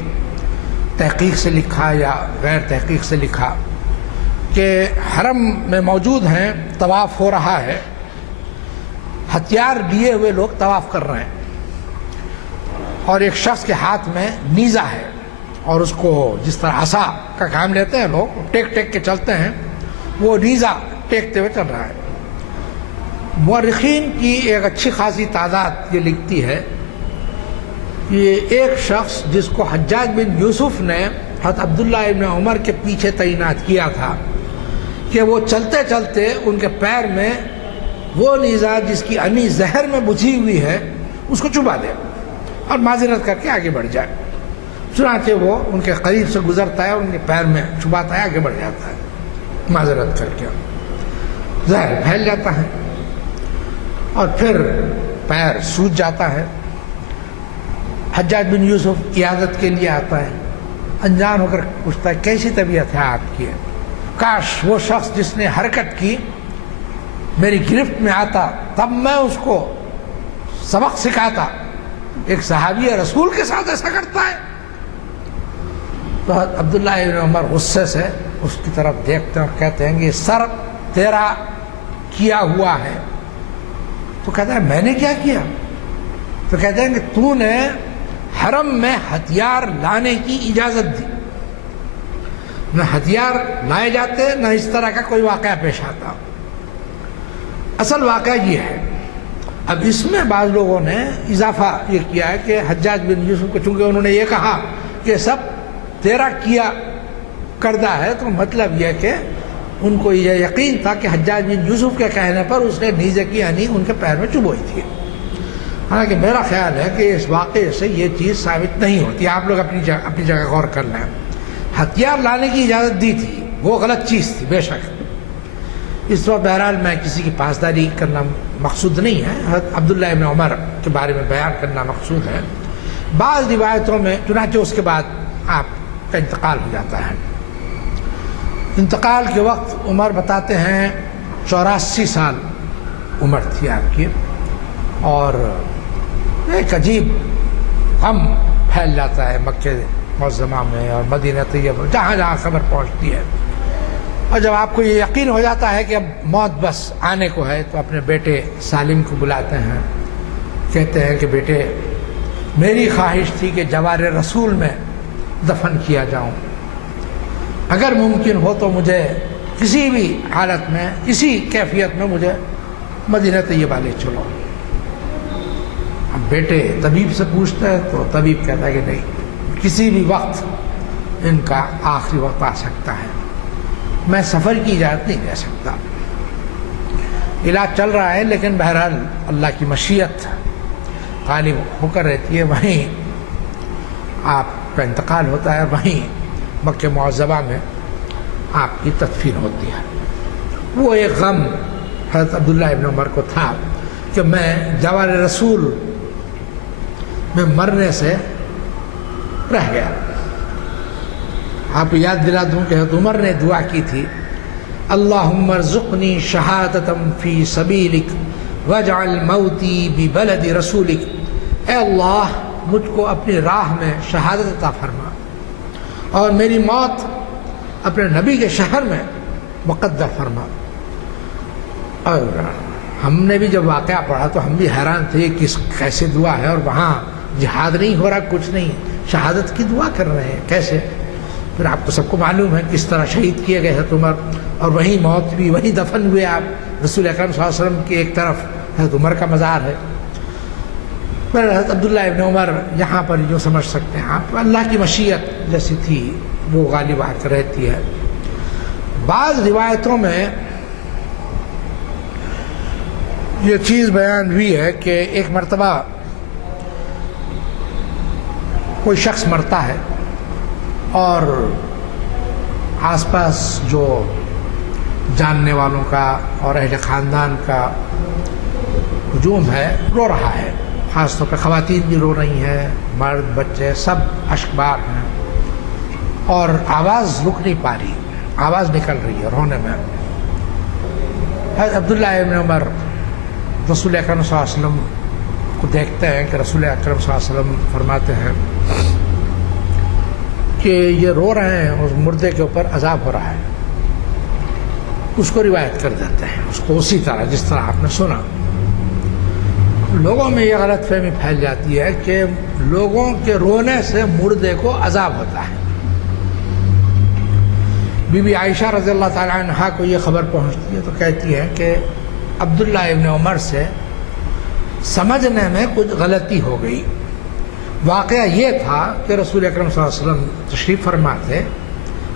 تحقیق سے لکھا یا غیر تحقیق سے لکھا، کہ حرم میں موجود ہیں، طواف ہو رہا ہے، ہتھیار لیے ہوئے لوگ طواف کر رہے ہیں، اور ایک شخص کے ہاتھ میں نیزہ ہے، اور اس کو جس طرح عصا کا کام لیتے ہیں لوگ، ٹیک ٹیک کے چلتے ہیں، وہ نیزہ ٹیکتے ہوئے چل رہا ہے۔ مورخین کی ایک اچھی خاصی تعداد یہ لکھتی ہے یہ ایک شخص جس کو حجاج بن یوسف نے حضرت عبداللہ ابن عمر کے پیچھے تعینات کیا تھا کہ وہ چلتے چلتے ان کے پیر میں وہ نیزہ جس کی انی زہر میں بجھی ہوئی ہے اس کو چبا دے اور معذرت کر کے آگے بڑھ جائے۔ چنانچہ وہ ان کے قریب سے گزرتا ہے اور ان کے پیر میں چباتا ہے، آگے بڑھ جاتا ہے معذرت کر کے، زہر پھیل جاتا ہے اور پھر پیر سوج جاتا ہے۔ حجاج بن یوسف عیادت کے لیے آتا ہے، انجان ہو کر پوچھتا ہے کیسی طبیعت ہے آپ کی؟ کاش وہ شخص جس نے حرکت کی میری گرفت میں آتا، تب میں اس کو سبق سکھاتا، ایک صحابی رسول کے ساتھ ایسا کرتا ہے۔ تو عبداللہ ابن عمر غصے سے اس کی طرف دیکھتے ہیں اور کہتے ہیں کہ یہ سر تیرا کیا ہوا ہے۔ تو کہتا ہے میں نے کیا کیا؟ تو کہتے ہیں کہ تو نے حرم میں ہتھیار لانے کی اجازت دی، نہ ہتھیار لائے جاتے نہ اس طرح کا کوئی واقعہ پیش آتا۔ اصل واقعہ یہ ہے، اب اس میں بعض لوگوں نے اضافہ یہ کیا ہے کہ حجاج بن یوسف کو چونکہ انہوں نے یہ کہا کہ سب تیرا کیا کردہ ہے، تو مطلب یہ کہ ان کو یہ یقین تھا کہ حجاج بن یوسف کے کہنے پر اس نے نیزے کی انی ان کے پیر میں چبوئی تھی۔ حالانکہ میرا خیال ہے کہ اس واقعے سے یہ چیز ثابت نہیں ہوتی، آپ لوگ اپنی جگہ غور کر لیں۔ ہتھیار لانے کی اجازت دی تھی، وہ غلط چیز تھی بے شک، اس وقت بہرحال میں کسی کی پاسداری کرنا مقصود نہیں ہے، حضرت عبداللہ ابن عمر کے بارے میں بیان کرنا مقصود ہے۔ بعض روایتوں میں چنانچہ اس کے بعد آپ کا انتقال ہو جاتا ہے۔ انتقال کے وقت عمر بتاتے ہیں 84 سال عمر تھی آپ کی، اور ایک عجیب غم پھیل جاتا ہے مکہ معظمہ میں اور مدینہ طیبہ، جہاں جہاں خبر پہنچتی ہے۔ اور جب آپ کو یہ یقین ہو جاتا ہے کہ اب موت بس آنے کو ہے، تو اپنے بیٹے سالم کو بلاتے ہیں، کہتے ہیں کہ بیٹے میری خواہش تھی کہ جوار رسول میں دفن کیا جاؤں، اگر ممکن ہو تو مجھے کسی بھی حالت میں، کسی کیفیت میں مجھے مدینہ طیبہ لے چلو۔ بیٹے طبیب سے پوچھتا ہے تو طبیب کہتا ہے کہ نہیں، کسی بھی وقت ان کا آخری وقت آ سکتا ہے، میں سفر کی اجازت نہیں دے سکتا۔ علاج چل رہا ہے لیکن بہرحال اللہ کی مشیت غالب ہو کر رہتی ہے، وہیں آپ کا انتقال ہوتا ہے، وہیں مکہ معظمہ میں آپ کی تدفین ہوتی ہے۔ وہ ایک غم حضرت عبداللہ ابن عمر کو تھا کہ میں جوار رسول میں مرنے سے رہ گیا۔ آپ کو یاد دلا دوں کہ حضرت عمر نے دعا کی تھی، اللہم ارزقنی شہادتم فی سبیلک واجعل موتی ببلد رسولک، اے اللہ مجھ کو اپنی راہ میں شہادت عطا فرما اور میری موت اپنے نبی کے شہر میں مقدر فرما۔ اور ہم نے بھی جب واقعہ پڑھا تو ہم بھی حیران تھے کہ کیسے دعا ہے، اور وہاں جہاد نہیں ہو رہا، کچھ نہیں، شہادت کی دعا کر رہے ہیں، کیسے؟ پھر آپ کو سب کو معلوم ہے کس طرح شہید کیے گئے حضرت عمر، اور وہیں موت بھی، وہیں دفن ہوئے آپ۔ رسول اکرم صلی اللہ علیہ وسلم کی ایک طرف حضرت عمر کا مزار ہے، پر حضرت عبداللہ ابن عمر یہاں پر جو سمجھ سکتے ہیں آپ، اللہ کی مشیت جیسی تھی وہ غالب آ کر رہتی ہے۔ بعض روایتوں میں یہ چیز بیان ہوئی ہے کہ ایک مرتبہ کوئی شخص مرتا ہے اور آس پاس جو جاننے والوں کا اور اہل خاندان کا ہجوم ہے رو رہا ہے، خاص طور پہ خواتین بھی رو رہی ہیں، مرد بچے سب اشکبار ہیں، اور آواز رک نہیں پا رہی، آواز نکل رہی ہے رونے میں۔ حضرت عبداللہ ابن عمر رسول اکرم صلی اللہ علیہ وسلم کو دیکھتے ہیں کہ رسول اکرم صلی اللہ علیہ وسلم فرماتے ہیں کہ یہ رو رہے ہیں، اس مردے کے اوپر عذاب ہو رہا ہے۔ اس کو روایت کر دیتے ہیں، اس کو اسی طرح جس طرح آپ نے سنا۔ لوگوں میں یہ غلط فہمی پھیل جاتی ہے کہ لوگوں کے رونے سے مردے کو عذاب ہوتا ہے۔ بی بی عائشہ رضی اللہ تعالیٰ عنہا کو یہ خبر پہنچتی ہے تو کہتی ہے کہ عبداللہ ابن عمر سے سمجھنے میں کچھ غلطی ہو گئی۔ واقعہ یہ تھا کہ رسول اکرم صلی اللہ علیہ وسلم تشریف فرما تھے،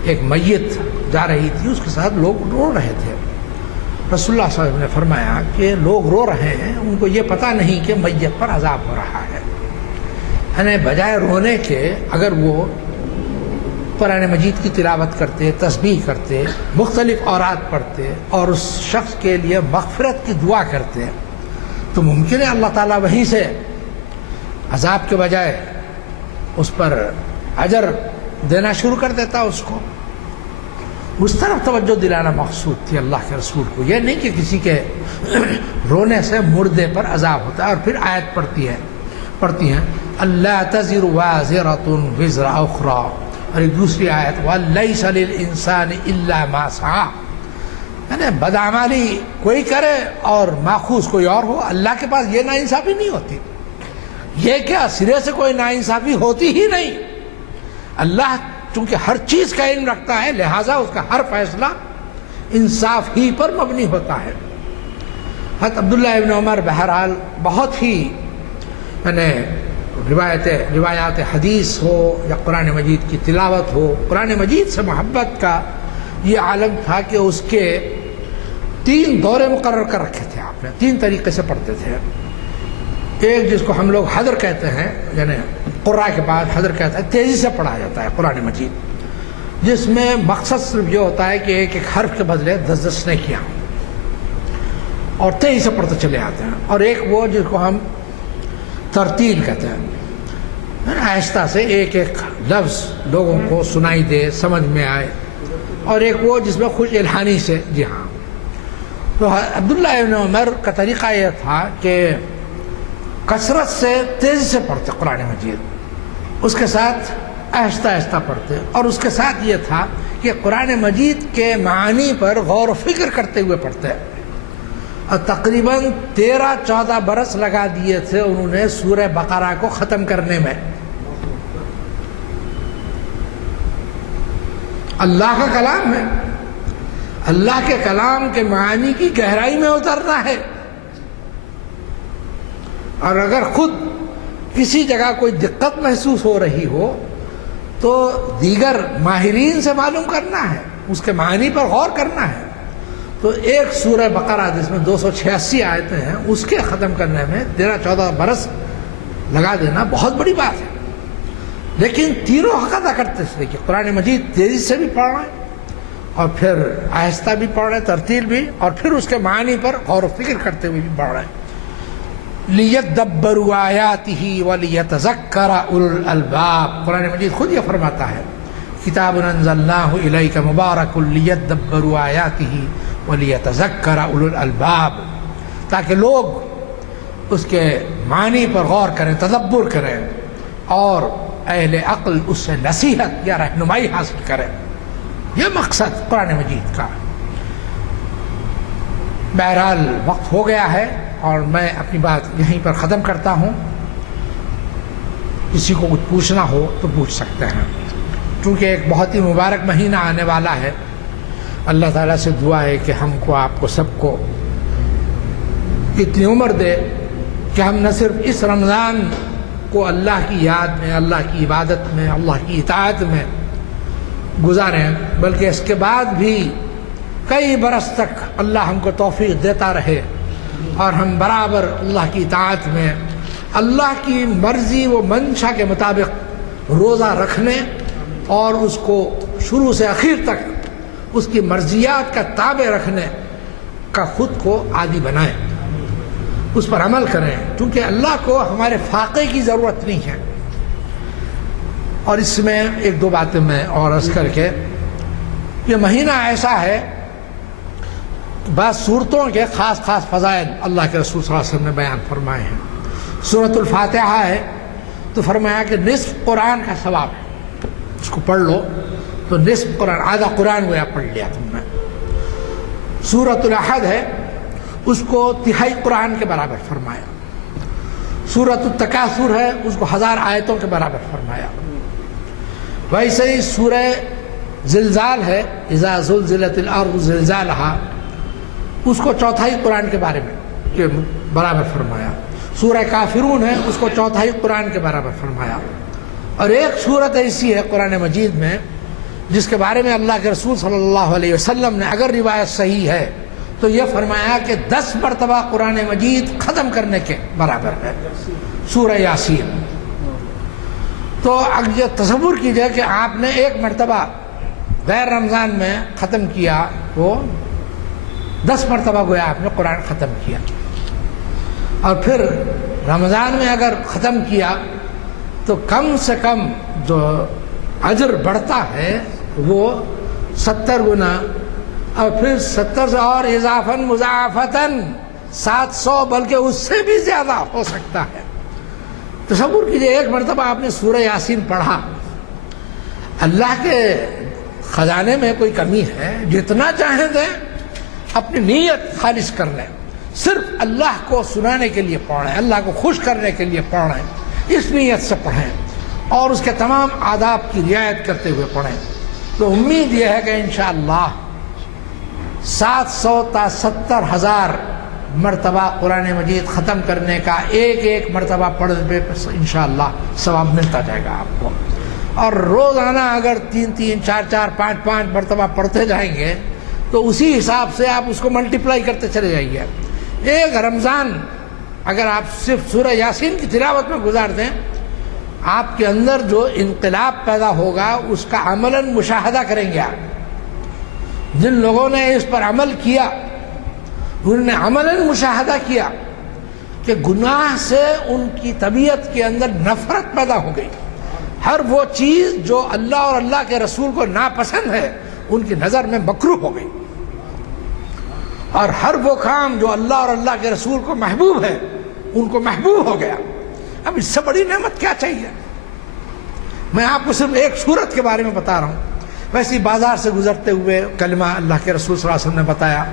ایک میت جا رہی تھی، اس کے ساتھ لوگ رو رہے تھے۔ رسول اللہ صلی اللہ علیہ وسلم نے فرمایا کہ لوگ رو رہے ہیں، ان کو یہ پتہ نہیں کہ میت پر عذاب ہو رہا ہے، یعنی بجائے رونے کے اگر وہ قرآن مجید کی تلاوت کرتے، تسبیح کرتے، مختلف اوراد پڑھتے اور اس شخص کے لیے مغفرت کی دعا کرتے تو ممکن ہے اللہ تعالیٰ وہیں سے عذاب کے بجائے اس پر اجر دینا شروع کر دیتا اس کو۔ اس طرف توجہ دلانا مقصود تھی اللہ کے رسول کو، یہ نہیں کہ کسی کے رونے سے مردے پر عذاب ہوتا ہے۔ اور پھر آیت پڑھتی ہیں اللہ تزر وازرۃ وزر اخری، اور ایک دوسری آیت وَلَيْسَ لِلْإِنسَانِ إِلَّا مَا سَعَىٰ، یعنی بدعمالی کوئی کرے اور ماخوذ کوئی اور ہو، اللہ کے پاس یہ ناانصافی نہیں ہوتی۔ یہ کیا سرے سے کوئی ناانصافی ہوتی ہی نہیں۔ اللہ چونکہ ہر چیز کا علم رکھتا ہے، لہٰذا اس کا ہر فیصلہ انصاف ہی پر مبنی ہوتا ہے۔ حضرت عبداللہ ابن عمر بہرحال بہت ہی یعنی روایات حدیث ہو یا قرآن مجید کی تلاوت ہو، قرآن مجید سے محبت کا یہ عالم تھا کہ اس کے 3 دورے مقرر کر رکھے تھے آپ نے، 3 طریقے سے پڑھتے تھے۔ ایک جس کو ہم لوگ حضر کہتے ہیں، یعنی قرآن کے بعد حضر کہتا ہے، تیزی سے پڑھا جاتا ہے قرآن مجید، جس میں مقصد صرف یہ ہوتا ہے کہ ایک ایک حرف کے بدلے 10 نیکیاں، اور تیزی سے پڑھتے چلے آتے ہیں۔ اور ایک وہ جس کو ہم ترتیل کہتے ہیں، آہستہ سے ایک ایک لفظ لوگوں کو سنائی دے، سمجھ میں آئے۔ اور ایک وہ جس میں خوش الہانی سے، جی ہاں۔ تو عبداللہ ابن عمر کا طریقہ یہ تھا کہ کثرت سے تیزی سے پڑھتے قرآن مجید، اس کے ساتھ آہستہ آہستہ پڑھتے، اور اس کے ساتھ یہ تھا کہ قرآن مجید کے معانی پر غور و فکر کرتے ہوئے پڑھتے، اور تقریباً 13-14 برس لگا دیے تھے انہوں نے سورہ بقرہ کو ختم کرنے میں۔ اللہ کا کلام ہے، اللہ کے کلام کے معانی کی گہرائی میں اترنا ہے، اور اگر خود کسی جگہ کوئی دقت محسوس ہو رہی ہو تو دیگر ماہرین سے معلوم کرنا ہے، اس کے معنی پر غور کرنا ہے۔ تو ایک سورہ بقرہ جس میں 286 آیتیں ہیں، اس کے ختم کرنے میں 13-14 برس لگا دینا بہت بڑی بات ہے، لیکن تینوں حق ادا کرتے تھے کہ قرآن مجید تیزی سے بھی پڑھ رہے ہیں اور پھر آہستہ بھی پڑھ رہے ہیں، ترتیل بھی، اور پھر اس کے معنی پر غور و فکر کرتے ہوئے بھی پڑھ رہے ہیں۔ لِيَدَّبَّرُوا آيَاتِهِ وَلِيَتَذَكَّرَ أُولُو الْأَلْبَابِ، قرآن مجید خود یہ فرماتا ہے کتاب انزلناہ الیک مبارک لیدبروا آیاتہ ولیتذکر اولو الالباب، تاکہ لوگ اس کے معنی پر غور کریں، تدبر کریں اور اہل عقل اس سے نصیحت یا رہنمائی حاصل کریں۔ یہ مقصد قرآن مجید کا۔ بہرحال وقت ہو گیا ہے اور میں اپنی بات یہیں پر ختم کرتا ہوں۔ کسی کو کچھ پوچھنا ہو تو پوچھ سکتے ہیں، چونکہ ایک بہت ہی مبارک مہینہ آنے والا ہے۔ اللہ تعالیٰ سے دعا ہے کہ ہم کو، آپ کو، سب کو اتنی عمر دے کہ ہم نہ صرف اس رمضان کو اللہ کی یاد میں، اللہ کی عبادت میں، اللہ کی اطاعت میں گزاریں، بلکہ اس کے بعد بھی کئی برس تک اللہ ہم کو توفیق دیتا رہے اور ہم برابر اللہ کی اطاعت میں، اللہ کی مرضی و منشا کے مطابق روزہ رکھنے اور اس کو شروع سے آخر تک اس کی مرضیات کا تابع رکھنے کا خود کو عادی بنائیں، اس پر عمل کریں، کیونکہ اللہ کو ہمارے فاقے کی ضرورت نہیں ہے۔ اور اس میں ایک دو باتیں میں اور عرض کر کے، یہ مہینہ ایسا ہے، بعض صورتوں کے خاص خاص فضائل اللہ کے رسول صلی اللہ علیہ وسلم نے بیان فرمائے ہیں۔ سورۃ الفاتحہ ہے تو فرمایا کہ نصف قرآن کا ثواب ہے، اس کو پڑھ لو تو نصف قرآن، آدھا قرآن گویا پڑھ لیا تم نے۔ سورۃ الاحد ہے، اس کو تہائی قرآن کے برابر فرمایا۔ سورۃ التکاثر ہے، اس کو 1000 آیتوں کے برابر فرمایا۔ ویسے ہی سورہ زلزال ہے، اذا زلزلت الارض زلزالہا، اس کو چوتھائی قرآن کے بارے میں کے برابر فرمایا۔ سورہ کافرون ہے، اس کو چوتھائی قرآن کے برابر فرمایا۔ اور ایک سورت ایسی ہے قرآن مجید میں جس کے بارے میں اللہ کے رسول صلی اللہ علیہ وسلم نے، اگر روایت صحیح ہے تو یہ فرمایا کہ 10 مرتبہ قرآن مجید ختم کرنے کے برابر ہے، سورہ یاسین۔ تو اگر یہ تصور کیجئے کہ آپ نے ایک مرتبہ غیر رمضان میں ختم کیا، وہ 10 مرتبہ گویا آپ نے قرآن ختم کیا، اور پھر رمضان میں اگر ختم کیا تو کم سے کم جو اجر بڑھتا ہے وہ 70 گنا، اور پھر 70 سے اور اضافاً مضاعفتاً 700، بلکہ اس سے بھی زیادہ ہو سکتا ہے۔ تصور کیجئے ایک مرتبہ آپ نے سورہ یاسین پڑھا، اللہ کے خزانے میں کوئی کمی ہے، جتنا چاہیں دیں، اپنی نیت خالص کر لیں، صرف اللہ کو سنانے کے لیے پڑھیں، اللہ کو خوش کرنے کے لیے پڑھیں، اس نیت سے پڑھیں اور اس کے تمام آداب کی رعایت کرتے ہوئے پڑھیں، تو امید یہ ہے کہ انشاءاللہ 700 تا 70,000 مرتبہ قرآن مجید ختم کرنے کا ایک ایک مرتبہ پڑھنے پہ انشاءاللہ ثواب ملتا جائے گا آپ کو۔ اور روزانہ اگر 3 4 5 مرتبہ پڑھتے جائیں گے تو اسی حساب سے آپ اس کو ملٹیپلائی کرتے چلے جائیے۔ ایک رمضان اگر آپ صرف سورہ یاسین کی تلاوت میں گزار دیں، آپ کے اندر جو انقلاب پیدا ہوگا اس کا عملاً مشاہدہ کریں گے آپ۔ جن لوگوں نے اس پر عمل کیا انہوں نے عملاً مشاہدہ کیا کہ گناہ سے ان کی طبیعت کے اندر نفرت پیدا ہو گئی، ہر وہ چیز جو اللہ اور اللہ کے رسول کو ناپسند ہے ان کی نظر میں مکروہ ہو گئی، اور ہر وہ کام جو اللہ اور اللہ کے رسول کو محبوب ہے ان کو محبوب ہو گیا۔ اب اس سے بڑی نعمت کیا چاہیے؟ میں آپ کو صرف ایک صورت کے بارے میں بتا رہا ہوں، ویسے ہی بازار سے گزرتے ہوئے کلمہ اللہ کے رسول صلی اللہ علیہ وسلم نے بتایا،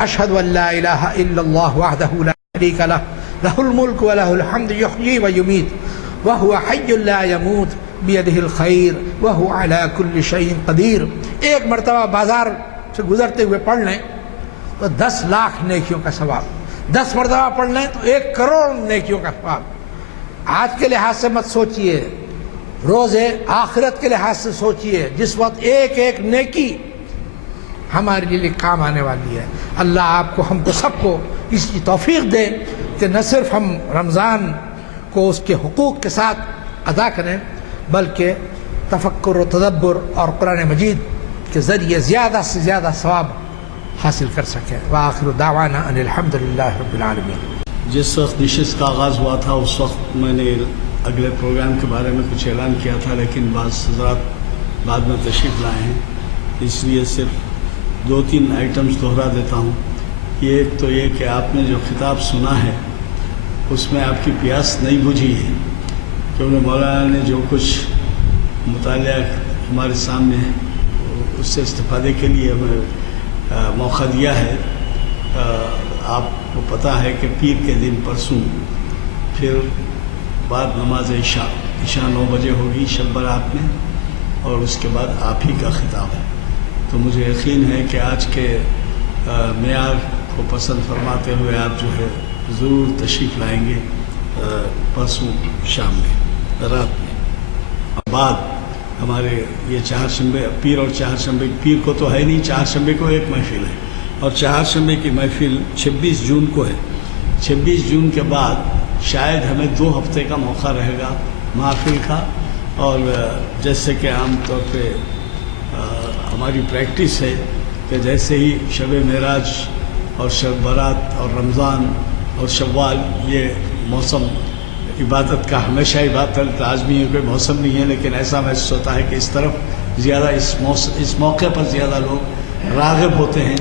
اشہد ان لا الہ الا اللہ وحدہ لا شریک لہ لہ الملک ولہ الحمد یحیی ویمیت وہو حی لا یموت بیدہ الخیر وہو علی کل شیء قدیر۔ ایک مرتبہ بازار سے گزرتے ہوئے پڑھ لیں تو 10 لاکھ نیکیوں کا ثواب، 10 مرتبہ پڑھ لیں تو 1 کروڑ نیکیوں کا ثواب۔ آج کے لحاظ سے مت سوچئے، روز آخرت کے لحاظ سے سوچئے، جس وقت ایک ایک نیکی ہمارے لیے کام آنے والی ہے۔ اللہ آپ کو، ہم کو، سب کو اس کی توفیق دے کہ نہ صرف ہم رمضان کو اس کے حقوق کے ساتھ ادا کریں، بلکہ تفکر و تدبر اور قرآن مجید کے ذریعے زیادہ سے زیادہ ثواب حاصل کر سکیں۔ وآخر دعوانا ان الحمد للہ رب العالمین۔ جس وقت نشست کا آغاز ہوا تھا اس وقت میں نے اگلے پروگرام کے بارے میں کچھ اعلان کیا تھا، لیکن بعض حضرات بعد میں تشریف لائے ہیں، اس لیے صرف 2-3 آئٹمز دہرا دیتا ہوں۔ ایک تو یہ کہ آپ نے جو خطاب سنا ہے اس میں آپ کی پیاس نہیں بجھی ہے، کیونکہ مولانا نے جو کچھ مطالعہ ہمارے سامنے اس سے استفادے کے لیے ہمیں موقع دیا ہے۔ آپ کو پتہ ہے کہ پیر کے دن پرسوں پھر بعد نماز عشاء 9 بجے ہوگی شب برات میں، اور اس کے بعد آپ ہی کا خطاب ہے۔ تو مجھے یقین ہے کہ آج کے معیار کو پسند فرماتے ہوئے آپ جو ہے ضرور تشریف لائیں گے پرسوں شام میں، رات میں۔ بعد ہمارے یہ چہارشنبے، پیر اور چہارشنبے، پیر کو تو ہے نہیں، چہارشنبے کو ایک محفل ہے، اور چہارشنبے کی محفل 26 جون کو ہے۔ 26 جون کے بعد شاید ہمیں 2 ہفتے کا موقع رہے گا محفل کا، اور جیسے کہ عام طور پہ ہماری پریکٹس ہے کہ جیسے ہی شب معراج اور شب برات اور رمضان اور شوال، یہ موسم عبادت کا ہمیشہ عبادت لازمی ہے، کوئی موسم نہیں ہے، لیکن ایسا محسوس ہوتا ہے کہ اس طرف زیادہ اس موقع پر زیادہ لوگ راغب ہوتے ہیں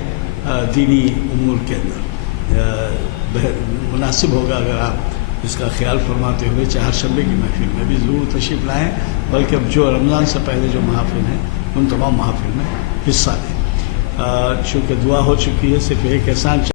دینی امور کے اندر۔ مناسب ہوگا اگر آپ اس کا خیال فرماتے ہوئے چہارشنبے کی محفل میں بھی ضرور تشریف لائیں، بلکہ جو رمضان سے پہلے جو محافل ہیں ان تمام محافل میں حصہ لیں۔ چونکہ دعا ہو چکی ہے، صرف ایک احسان